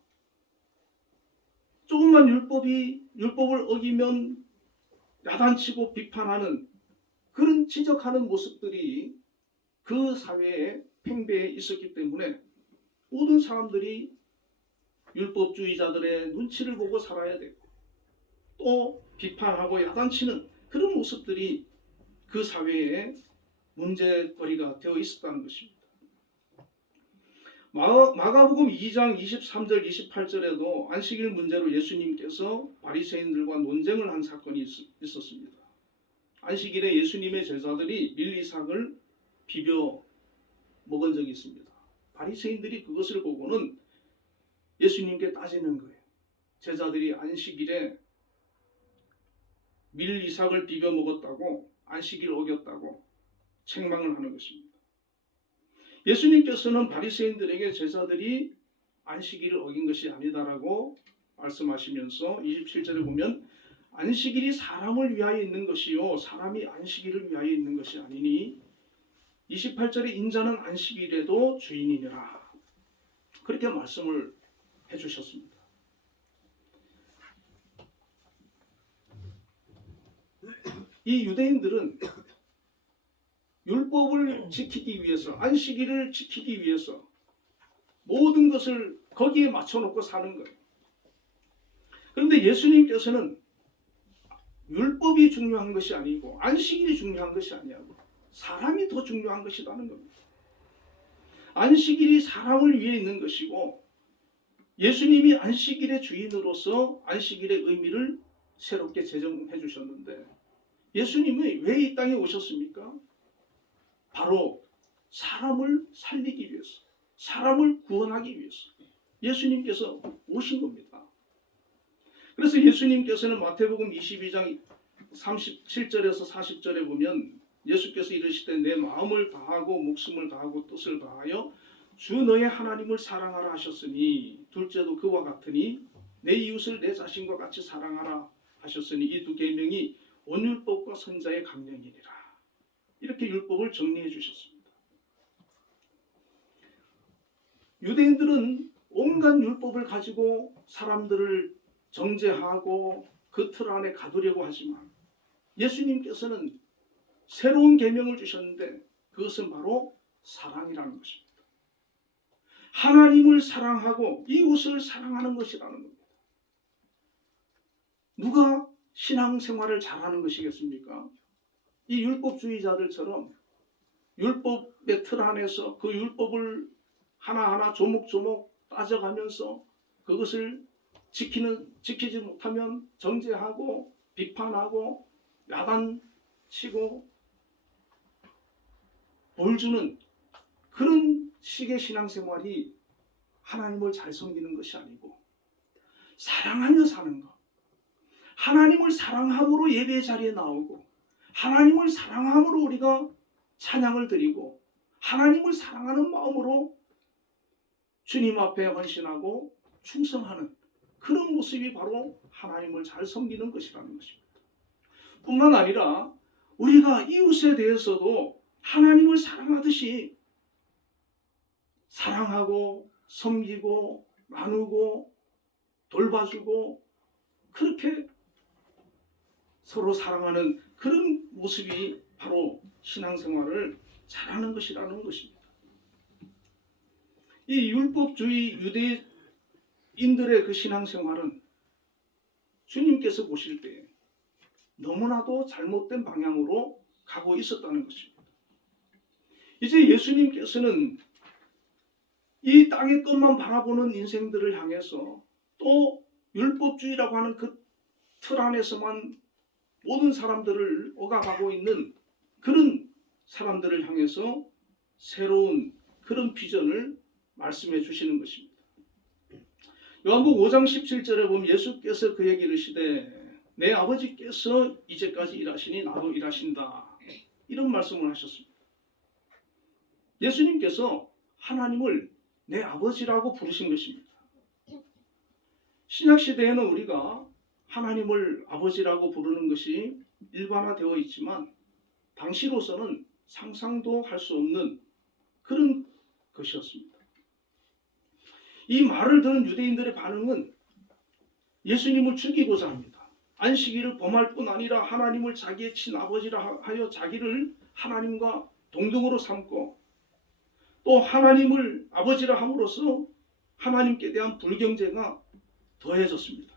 조금만 율법을 어기면 야단치고 비판하는 그런 지적하는 모습들이 그 사회에 팽배해 있었기 때문에 모든 사람들이 율법주의자들의 눈치를 보고 살아야 되고 또 비판하고 야단치는 그런 모습들이 그 사회에 문제거리가 되어 있었다는 것입니다. 마가복음 2장 23절 28절에도 안식일 문제로 예수님께서 바리새인들과 논쟁을 한 사건이 있었습니다. 안식일에 예수님의 제자들이 밀이삭을 비벼 먹은 적이 있습니다. 바리새인들이 그것을 보고는 예수님께 따지는 거예요. 제자들이 안식일에 밀이삭을 비벼 먹었다고 안식일을 어겼다고 책망을 하는 것입니다. 예수님께서는 바리새인들에게 제자들이 안식일을 어긴 것이 아니다라고 말씀하시면서 27절에 보면 안식일이 사람을 위하여 있는 것이요 사람이 안식일을 위하여 있는 것이 아니니 28절에 인자는 안식일에도 주인이니라 그렇게 말씀을 해주셨습니다. 이 유대인들은 율법을 지키기 위해서 안식일을 지키기 위해서 모든 것을 거기에 맞춰놓고 사는 거예요. 그런데 예수님께서는 율법이 중요한 것이 아니고 안식일이 중요한 것이 아니고 사람이 더 중요한 것이라는 겁니다. 안식일이 사람을 위해 있는 것이고 예수님이 안식일의 주인으로서 안식일의 의미를 새롭게 제정해 주셨는데 예수님이 왜 이 땅에 오셨습니까? 바로 사람을 살리기 위해서, 사람을 구원하기 위해서 예수님께서 오신 겁니다. 그래서 예수님께서는 마태복음 22장 37절에서 40절에 보면 예수께서 이르시되 내 마음을 다하고 목숨을 다하고 뜻을 다하여 주 너의 하나님을 사랑하라 하셨으니 둘째도 그와 같으니 내 이웃을 내 자신과 같이 사랑하라 하셨으니 이 두 계명이 온 율법과 선자의 강령이니라. 이렇게 율법을 정리해 주셨습니다. 유대인들은 온갖 율법을 가지고 사람들을 정죄하고 그 틀 안에 가두려고 하지만 예수님께서는 새로운 계명을 주셨는데 그것은 바로 사랑이라는 것입니다. 하나님을 사랑하고 이웃을 사랑하는 것이라는 겁니다. 누가 신앙생활을 잘하는 것이겠습니까? 이 율법주의자들처럼 율법의 틀 안에서 그 율법을 하나하나 조목조목 따져가면서 그것을 지키지 못하면 정죄하고 비판하고 야단치고 벌주는 그런 식의 신앙생활이 하나님을 잘 섬기는 것이 아니고 사랑하며 사는 것, 하나님을 사랑함으로 예배 자리에 나오고 하나님을 사랑함으로 우리가 찬양을 드리고 하나님을 사랑하는 마음으로 주님 앞에 헌신하고 충성하는 그런 모습이 바로 하나님을 잘 섬기는 것이라는 것입니다. 뿐만 아니라 우리가 이웃에 대해서도 하나님을 사랑하듯이 사랑하고 섬기고 나누고 돌봐주고 그렇게 서로 사랑하는 그런 모습이 바로 신앙생활을 잘하는 것이라는 것입니다. 이 율법주의 유대인들의 그 신앙생활은 주님께서 보실 때 너무나도 잘못된 방향으로 가고 있었다는 것입니다. 이제 예수님께서는 이 땅의 것만 바라보는 인생들을 향해서 또 율법주의라고 하는 그 틀 안에서만 모든 사람들을 억압하고 있는 그런 사람들을 향해서 새로운 그런 비전을 말씀해 주시는 것입니다. 요한복음 5장 17절에 보면 예수께서 그에게 이르시되 내 아버지께서 이제까지 일하시니 나도 일하신다. 이런 말씀을 하셨습니다. 예수님께서 하나님을 내 아버지라고 부르신 것입니다. 신약시대에는 우리가 하나님을 아버지라고 부르는 것이 일반화되어 있지만 당시로서는 상상도 할 수 없는 그런 것이었습니다. 이 말을 들은 유대인들의 반응은 예수님을 죽이고자 합니다. 안식일을 범할 뿐 아니라 하나님을 자기의 친아버지라 하여 자기를 하나님과 동등으로 삼고 또 하나님을 아버지라 함으로써 하나님께 대한 불경제가 더해졌습니다.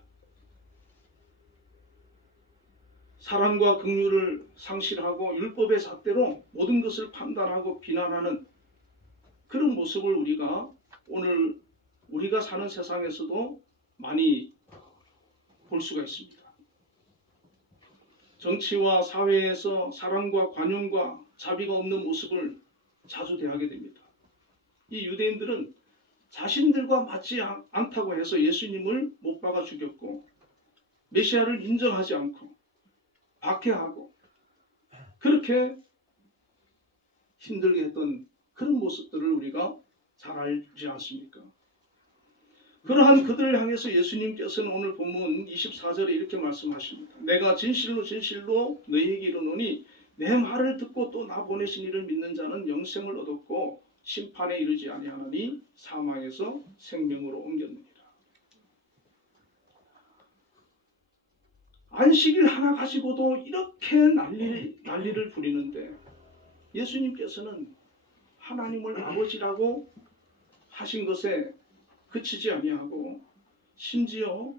사랑과 긍휼을 상실하고 율법의 잣대로 모든 것을 판단하고 비난하는 그런 모습을 우리가 오늘 우리가 사는 세상에서도 많이 볼 수가 있습니다. 정치와 사회에서 사랑과 관용과 자비가 없는 모습을 자주 대하게 됩니다. 이 유대인들은 자신들과 맞지 않다고 해서 예수님을 못 박아 죽였고 메시아를 인정하지 않고 박해하고 그렇게 힘들게 했던 그런 모습들을 우리가 잘 알지 않습니까? 그러한 그들을 향해서 예수님께서는 오늘 본문 24절에 이렇게 말씀하십니다. 내가 진실로 진실로 너희에게 이르노니 내 말을 듣고 또 나 보내신 이를 믿는 자는 영생을 얻었고 심판에 이르지 아니하나니 사망에서 생명으로 옮겼느니라. 안식일 하나 가지고도 이렇게 난리를 부리는데 예수님께서는 하나님을 아버지라고 하신 것에 그치지 아니하고 심지어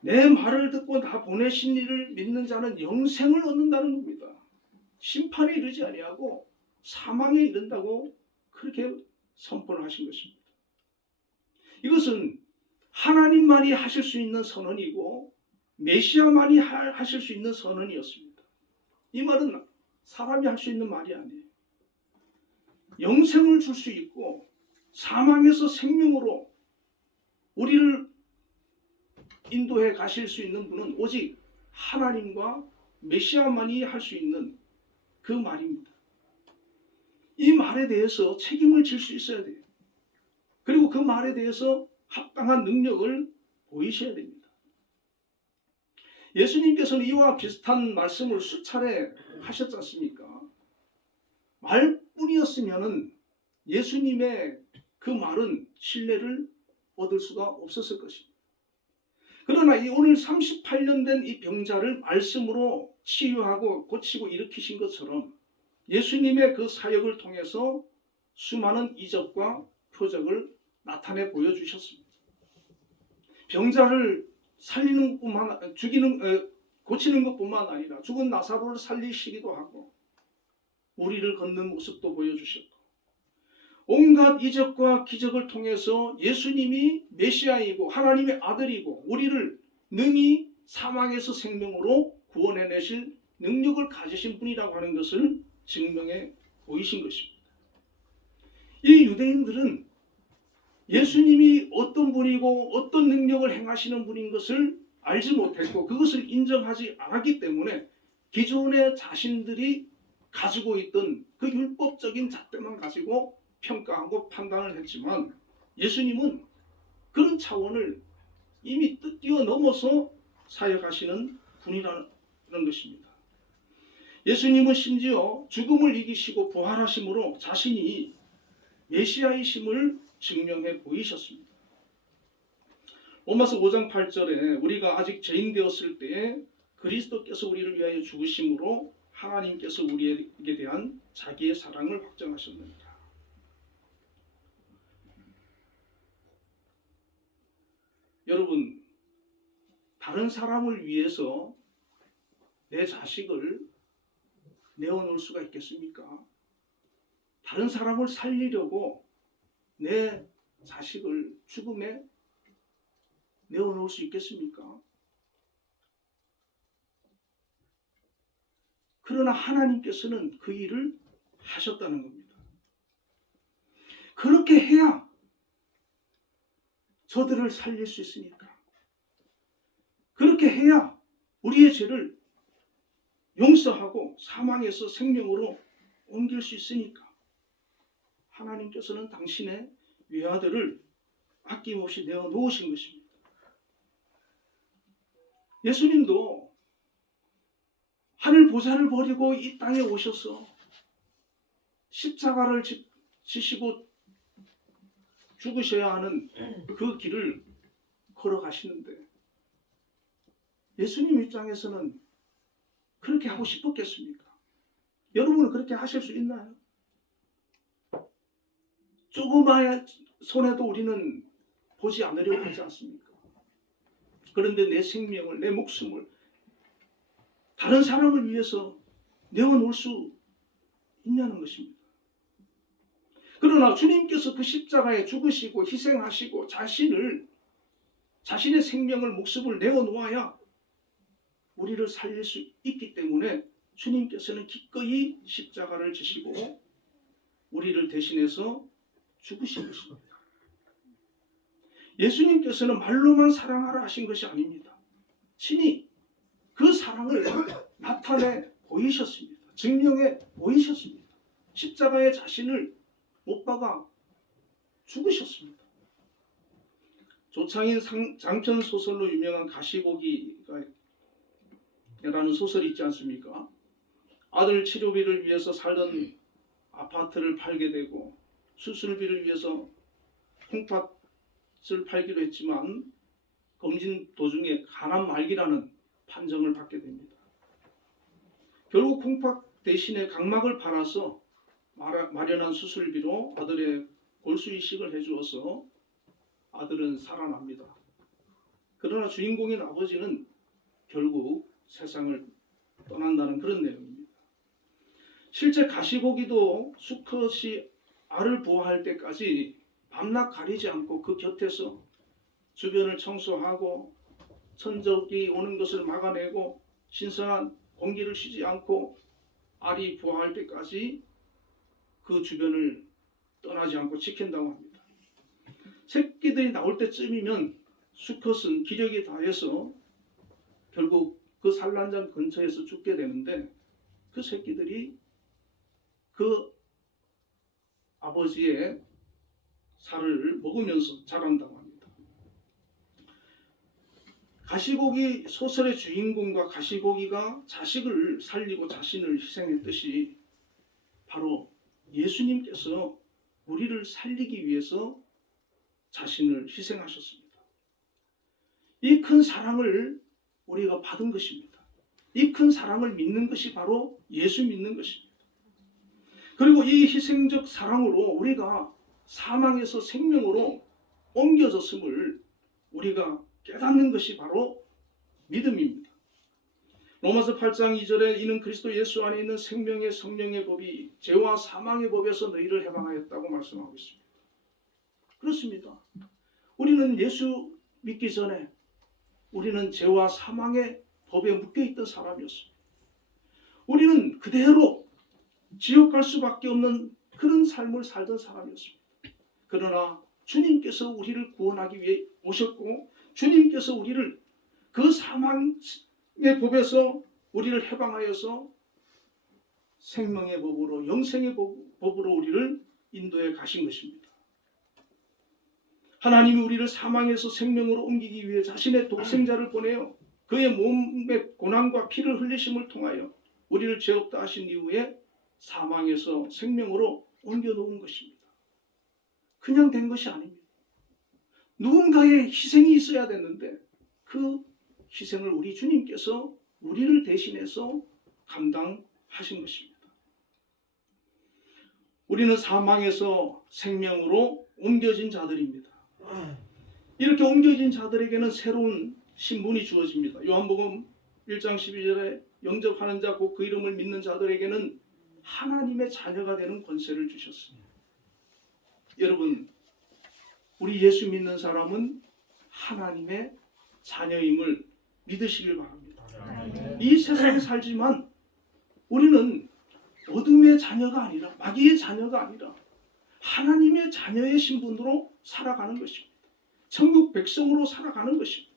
내 말을 듣고 나 보내신 이를 믿는 자는 영생을 얻는다는 겁니다. 심판에 이르지 아니하고 사망에 이른다고 그렇게 선포를 하신 것입니다. 이것은 하나님만이 하실 수 있는 선언이고 메시아만이 하실 수 있는 선언이었습니다. 이 말은 사람이 할 수 있는 말이 아니에요. 영생을 줄 수 있고 사망에서 생명으로 우리를 인도해 가실 수 있는 분은 오직 하나님과 메시아만이 할 수 있는 그 말입니다. 이 말에 대해서 책임을 질 수 있어야 돼요. 그리고 그 말에 대해서 합당한 능력을 보이셔야 됩니다. 예수님께서는 이와 비슷한 말씀을 수차례 하셨지 않습니까? 말뿐이었으면 예수님의 그 말은 신뢰를 얻을 수가 없었을 것입니다. 그러나 이 오늘 38년 된 이 병자를 말씀으로 치유하고 고치고 일으키신 것처럼 예수님의 그 사역을 통해서 수많은 이적과 표적을 나타내 보여주셨습니다. 병자를 살리는 뿐만 고치는 것뿐만 아니라 죽은 나사로를 살리시기도 하고 우리를 걷는 모습도 보여주셨고 온갖 이적과 기적을 통해서 예수님이 메시아이고 하나님의 아들이고 우리를 능히 사망에서 생명으로 구원해내실 능력을 가지신 분이라고 하는 것을 증명해 보이신 것입니다. 이 유대인들은 예수님이 어떤 분이고 어떤 능력을 행하시는 분인 것을 알지 못했고 그것을 인정하지 않았기 때문에 기존에 자신들이 가지고 있던 그 율법적인 잣대만 가지고 평가하고 판단을 했지만 예수님은 그런 차원을 이미 뛰어넘어서 사역하시는 분이라는 것입니다. 예수님은 심지어 죽음을 이기시고 부활하심으로 자신이 메시아이심을 증명해 보이셨습니다. 로마서 5장 8절에 우리가 아직 죄인 되었을 때에 그리스도께서 우리를 위하여 죽으심으로 하나님께서 우리에게 대한 자기의 사랑을 확정하셨느니라. 여러분, 다른 사람을 위해서 내 자식을 내어놓을 수가 있겠습니까? 다른 사람을 살리려고 내 자식을 죽음에 내어놓을 수 있겠습니까? 그러나 하나님께서는 그 일을 하셨다는 겁니다. 그렇게 해야 저들을 살릴 수 있으니까. 그렇게 해야 우리의 죄를 용서하고 사망에서 생명으로 옮길 수 있으니까. 하나님께서는 당신의 외아들을 아낌없이 내어놓으신 것입니다. 예수님도 하늘 보좌를 버리고 이 땅에 오셔서 십자가를 지시고 죽으셔야 하는 그 길을 걸어가시는데 예수님 입장에서는 그렇게 하고 싶었겠습니까? 여러분은 그렇게 하실 수 있나요? 조그마한 손해도 우리는 보지 않으려고 하지 않습니까? 그런데 내 생명을, 내 목숨을 다른 사람을 위해서 내어놓을 수 있냐는 것입니다. 그러나 주님께서 그 십자가에 죽으시고 희생하시고 자신의 생명을, 목숨을 내어놓아야 우리를 살릴 수 있기 때문에 주님께서는 기꺼이 십자가를 지시고 우리를 대신해서 죽으신 것입니다. 예수님께서는 말로만 사랑하라 하신 것이 아닙니다. 친히 그 사랑을 나타내 보이셨습니다. 증명해 보이셨습니다. 십자가에 자신을 못 박아 죽으셨습니다. 조창인 장편 소설로 유명한 가시고기라는 소설이 있지 않습니까? 아들 치료비를 위해서 살던 아파트를 팔게 되고 수술비를 위해서 콩팥을 팔기로 했지만 검진 도중에 간암 말기라는 판정을 받게 됩니다. 결국 콩팥 대신에 각막을 팔아서 마련한 수술비로 아들의 골수 이식을 해주어서 아들은 살아납니다. 그러나 주인공인 아버지는 결국 세상을 떠난다는 그런 내용입니다. 실제 가시고기도 수컷이 알을 부화할 때까지 밤낮 가리지 않고 그 곁에서 주변을 청소하고 천적이 오는 것을 막아내고 신선한 공기를 쉬지 않고 알이 부화할 때까지 그 주변을 떠나지 않고 지킨다고 합니다. 새끼들이 나올 때쯤이면 수컷은 기력이 다해서 결국 그 산란장 근처에서 죽게 되는데 그 새끼들이 그 아버지의 살을 먹으면서 자란다고 합니다. 가시고기 소설의 주인공과 가시고기가 자식을 살리고 자신을 희생했듯이 바로 예수님께서 우리를 살리기 위해서 자신을 희생하셨습니다. 이 큰 사랑을 우리가 받은 것입니다. 이 큰 사랑을 믿는 것이 바로 예수 믿는 것입니다. 그리고 이 희생적 사랑으로 우리가 사망에서 생명으로 옮겨졌음을 우리가 깨닫는 것이 바로 믿음입니다. 로마서 8장 2절에 이는 그리스도 예수 안에 있는 생명의 성령의 법이 죄와 사망의 법에서 너희를 해방하였다고 말씀하고 있습니다. 그렇습니다. 우리는 예수 믿기 전에 우리는 죄와 사망의 법에 묶여있던 사람이었습니다. 우리는 그대로 지옥 갈 수밖에 없는 그런 삶을 살던 사람이었습니다. 그러나 주님께서 우리를 구원하기 위해 오셨고 주님께서 우리를 그 사망의 법에서 우리를 해방하여서 생명의 법으로 영생의 법으로 우리를 인도해 가신 것입니다. 하나님이 우리를 사망에서 생명으로 옮기기 위해 자신의 독생자를 보내어 그의 몸의 고난과 피를 흘리심을 통하여 우리를 죄 없다 하신 이후에 사망에서 생명으로 옮겨 놓은 것입니다. 그냥 된 것이 아닙니다. 누군가의 희생이 있어야 됐는데 그 희생을 우리 주님께서 우리를 대신해서 감당하신 것입니다. 우리는 사망에서 생명으로 옮겨진 자들입니다. 이렇게 옮겨진 자들에게는 새로운 신분이 주어집니다. 요한복음 1장 12절에 영접하는 자 곧 그 이름을 믿는 자들에게는 하나님의 자녀가 되는 권세를 주셨습니다. 여러분, 우리 예수 믿는 사람은 하나님의 자녀임을 믿으시길 바랍니다. 이 세상에 살지만 우리는 어둠의 자녀가 아니라 마귀의 자녀가 아니라 하나님의 자녀의 신분으로 살아가는 것입니다. 천국 백성으로 살아가는 것입니다.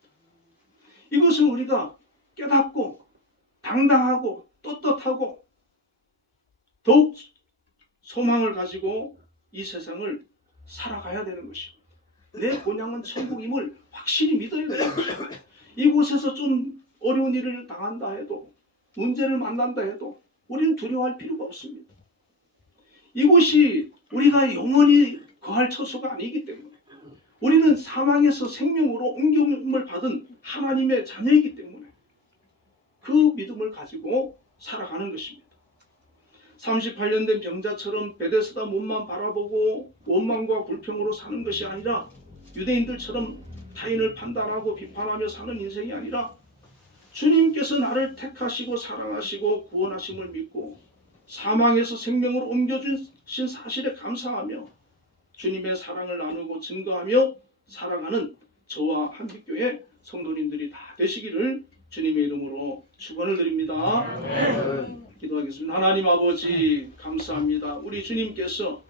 이것을 우리가 깨닫고 당당하고 떳떳하고 더욱 소망을 가지고 이 세상을 살아가야 되는 것입니다. 내 본향은 천국임을 확실히 믿어야 되는 것입니다. 이곳에서 좀 어려운 일을 당한다 해도 문제를 만난다 해도 우리는 두려워할 필요가 없습니다. 이곳이 우리가 영원히 거할 처소가 아니기 때문에 우리는 사망에서 생명으로 옮김을 받은 하나님의 자녀이기 때문에 그 믿음을 가지고 살아가는 것입니다. 38년 된 병자처럼 베데스다 문만 바라보고 원망과 불평으로 사는 것이 아니라 유대인들처럼 타인을 판단하고 비판하며 사는 인생이 아니라 주님께서 나를 택하시고 사랑하시고 구원하심을 믿고 사망에서 생명으로 옮겨주신 사실에 감사하며 주님의 사랑을 나누고 증거하며 살아가는 저와 한빛교회 성도님들이 다 되시기를 주님의 이름으로 축원을 드립니다. 기도하겠습니다. 하나님 아버지 감사합니다. 우리 주님께서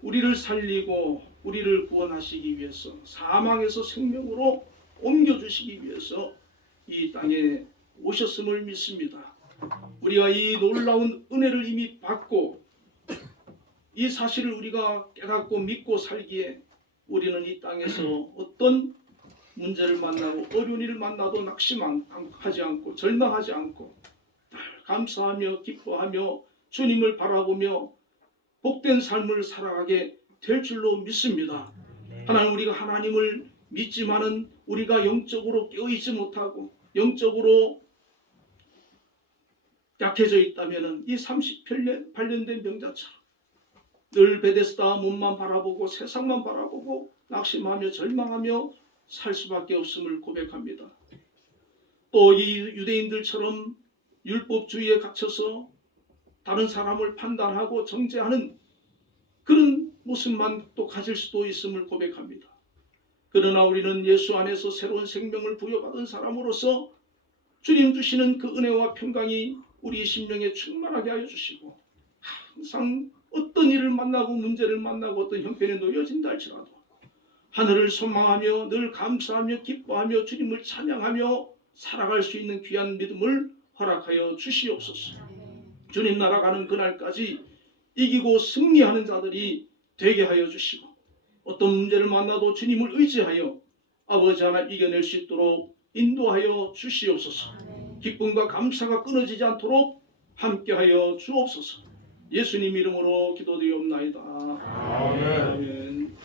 우리를 살리고 우리를 구원하시기 위해서 사망에서 생명으로 옮겨주시기 위해서 이 땅에 오셨음을 믿습니다. 우리가 이 놀라운 은혜를 이미 받고 이 사실을 우리가 깨닫고 믿고 살기에 우리는 이 땅에서 어떤 문제를 만나고 어려운 일을 만나도 낙심하지 않고 절망하지 않고 감사하며 기뻐하며 주님을 바라보며 복된 삶을 살아가게 될 줄로 믿습니다. 하나님, 우리가 하나님을 믿지만은 우리가 영적으로 깨어있지 못하고 영적으로 약해져 있다면은 이 38년 된 병자처럼 늘 베데스다 문만 바라보고 세상만 바라보고 낙심하며 절망하며 살 수밖에 없음을 고백합니다. 또 이 유대인들처럼 율법주의에 갇혀서 다른 사람을 판단하고 정죄하는 그런 모습만 또 가질 수도 있음을 고백합니다. 그러나 우리는 예수 안에서 새로운 생명을 부여받은 사람으로서 주님 주시는 그 은혜와 평강이 우리 심령에 충만하게 하여 주시고 항상 어떤 일을 만나고 문제를 만나고 어떤 형편에 놓여진다 할지라도 하늘을 소망하며 늘 감사하며 기뻐하며 주님을 찬양하며 살아갈 수 있는 귀한 믿음을 허락하여 주시옵소서. 주님 나아가는 그날까지 이기고 승리하는 자들이 되게 하여 주시고 어떤 문제를 만나도 주님을 의지하여 아버지 하나 이겨낼 수 있도록 인도하여 주시옵소서. 기쁨과 감사가 끊어지지 않도록 함께하여 주옵소서. 예수님 이름으로 기도드리옵나이다. 아멘.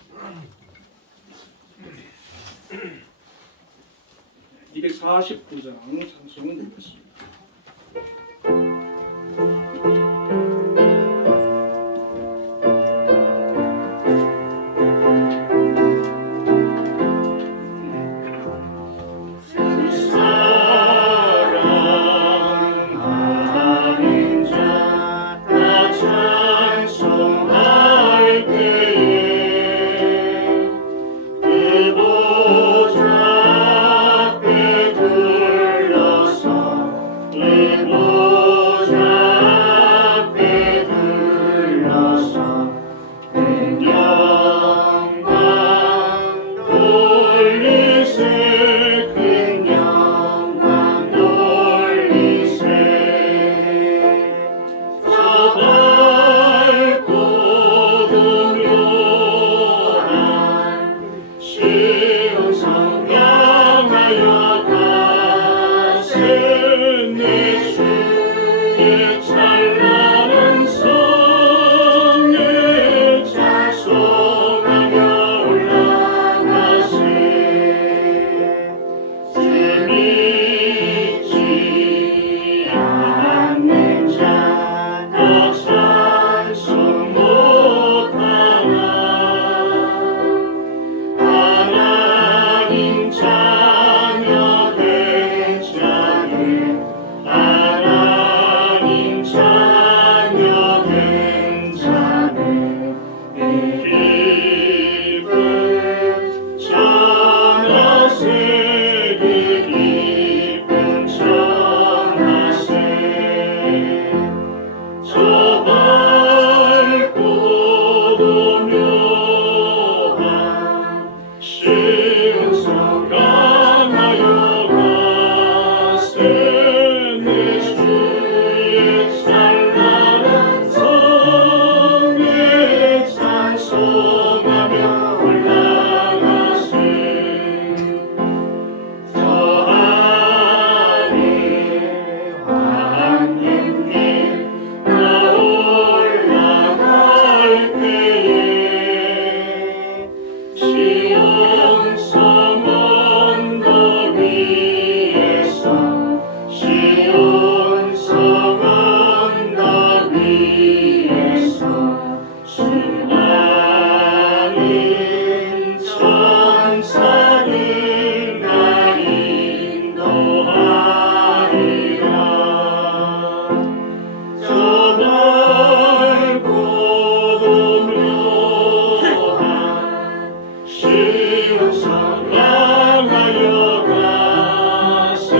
249장 찬송 드리겠습니다. 그 보좌 앞에 찬란한 성에 찬송하며 올라가세 주 믿지 않는 자가 찬송 못하나 하나님 자녀 된 자는 하나님 자녀 된 자는 기쁨 전하세 그 기쁨 전하세 저 밝고 도묘한 신성 강하여 가세 내 주의 찬란한 성에 찬송하며 올라가세 저 하늘 하나님께 나 올라갈 때에 시온 성 언덕 위에서 시온 성 언덕 위에서 수많은 천사를 나 인도하리라 저 밝고 도묘한 시온성 향하여 가세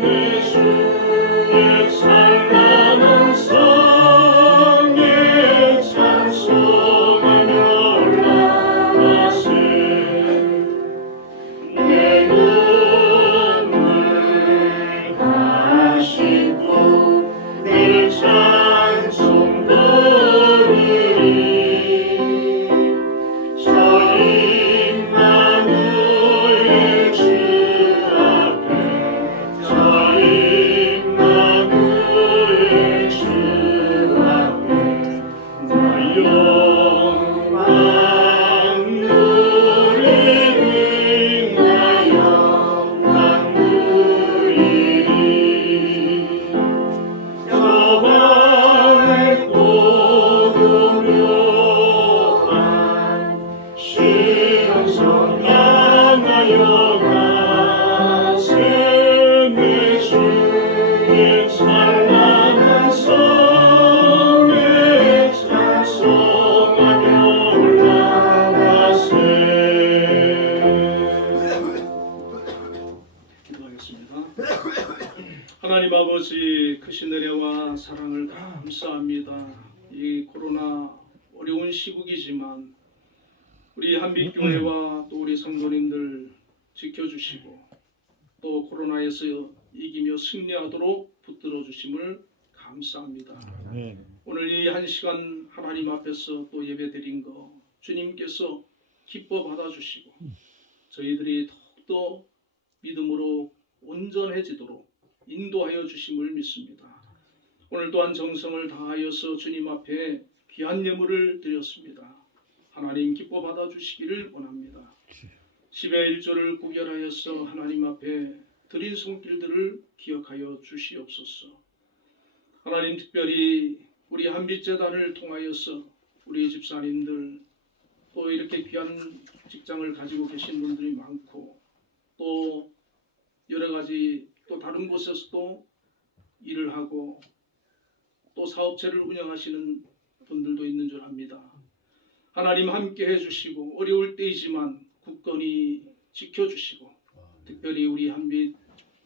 내 주의 찬란한 성에 찬송하며 올라가세 내 눈물 다 씻고 내 찬송 부르리 저 임마누엘 주 앞에 저 임마누엘 주 앞에 나 영광 누리리 나 영광 누리리 저 밝고 도묘한 시온성 향하여 가세 내 주의 찬란한 성에 찬송하며 올라가세 기도하겠습니다. 하나님 아버지 크신 은혜와 사랑을 감사합니다. 이 코로나 어려운 시국이지만 우리 한빛교회와 또 우리 성도님들 지켜주시고 또 코로나에서 이기며 승리하도록 붙들어 주심을 감사합니다. 오늘 이 한 시간 하나님 앞에서 또 예배드린 거 주님께서 기뻐 받아주시고 저희들이 더욱더 믿음으로 온전해지도록 인도하여 주심을 믿습니다. 오늘 또한 정성을 다하여서 주님 앞에 귀한 예물을 드렸습니다. 하나님 기뻐 받아주시기를 원합니다. 10의 1조를 구별하여서 하나님 앞에 드린 손길들을 기억하여 주시옵소서. 하나님 특별히 우리 한빛재단을 통하여서 우리 집사님들 또 이렇게 귀한 직장을 가지고 계신 분들이 많고 또 여러 가지 또 다른 곳에서도 일을 하고 또 사업체를 운영하시는 분들도 있는 줄 압니다. 하나님 함께 해주시고 어려울 때이지만 굳건히 지켜주시고 특별히 우리 한빛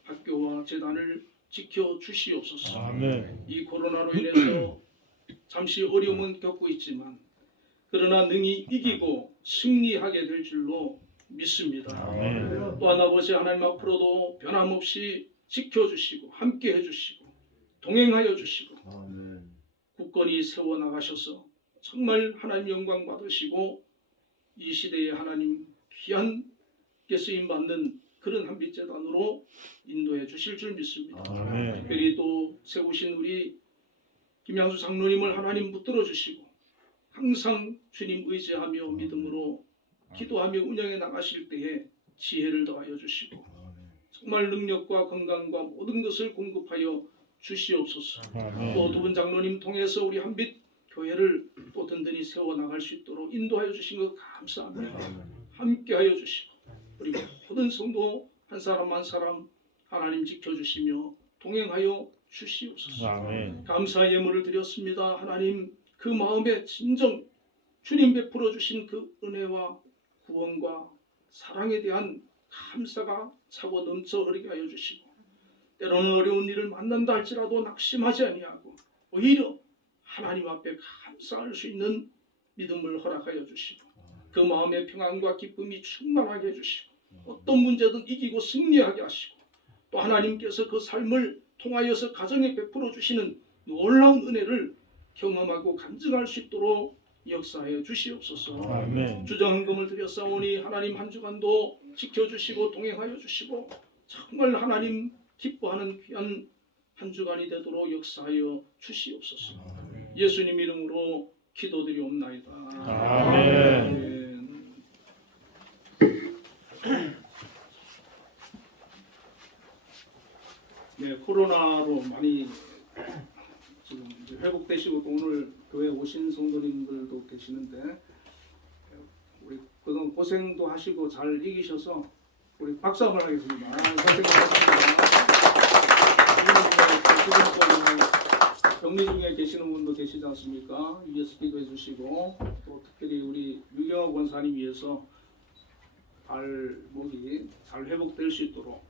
학교와 재단을 지켜주시옵소서. 아멘. 이 코로나로 인해서 잠시 어려움은 겪고 있지만 그러나 능히 이기고 승리하게 될 줄로 믿습니다. 아멘. 또한 아버지 하나님 앞으로도 변함없이 지켜주시고 함께 해주시고 동행하여 주시고 굳건히 세워나가셔서 정말 하나님 영광 받으시고 이 시대에 하나님 귀한께 쓰임받는 그런 한빛재단으로 인도해 주실 줄 믿습니다. 아멘. 특별히 또 세우신 우리 김양수 장로님을 하나님 붙들어 주시고 항상 주님 의지하며 믿음으로 기도하며 운영해 나가실 때에 지혜를 더하여 주시고 정말 능력과 건강과 모든 것을 공급하여 주시옵소서. 또 두 분 장로님 통해서 우리 한빛 교회를 또 든든히 세워 나갈 수 있도록 인도하여 주신 것 감사합니다. 함께하여 주시고 우리 모든 성도 한 사람 한 사람 하나님 지켜주시며 동행하여 주시옵소서. 감사 예물을 드렸습니다. 하나님 그 마음에 진정 주님 베풀어 주신 그 은혜와 구원과 사랑에 대한 감사가 차고 넘쳐 흐르게 하여 주시고 때로는 어려운 일을 만난다 할지라도 낙심하지 아니하고 오히려 하나님 앞에 감사할 수 있는 믿음을 허락하여 주시고 그 마음의 평안과 기쁨이 충만하게 해주시고 어떤 문제든 이기고 승리하게 하시고 또 하나님께서 그 삶을 통하여서 가정에 베풀어 주시는 놀라운 은혜를 경험하고 간증할 수 있도록 역사하여 주시옵소서. 주정헌금을 드렸사오니 하나님 한 주간도 지켜주시고 동행하여 주시고 정말 하나님 기뻐하는 귀한 한 주간이 되도록 역사하여 주시옵소서. 예수님 이름으로 기도드리옵나이다. 아멘. 네, 코로나로 많이 지금 이제 회복되시고 또 오늘 교회 오신 성도님들도 계시는데 우리 그동안 고생도 하시고 잘 이기셔서 우리 박수 한번 하겠습니다. 고생하셨습니다. 격리 중에 계시는 분도 계시지 않습니까? 위에서 기도해 주시고 또 특별히 우리 유경화 권사님 위해서 발목이 잘 회복될 수 있도록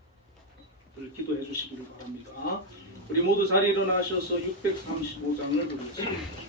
기도해 주시기를 바랍니다. 우리 모두 자리 일어나셔서 635장을 부르겠습니다.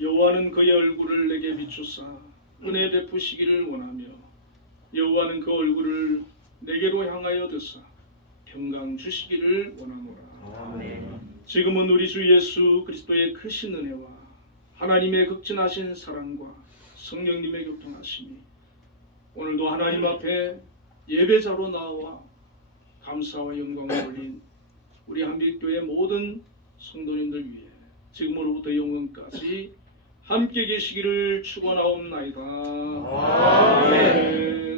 여호와는 그의 얼굴을 내게 비추사 은혜 베푸시기를 원하며 여호와는 그 얼굴을 내게로 향하여 드사 평강 주시기를 원하노라. 아멘. 지금은 우리 주 예수 그리스도의 크신 은혜와 하나님의 극진하신 사랑과 성령님의 교통하심이 오늘도 하나님 앞에 예배자로 나와 감사와 영광을 올린 우리 한빛교회 모든 성도님들 위해 지금으로부터 영원까지 함께 계시기를 축원하옵나이다. 아멘.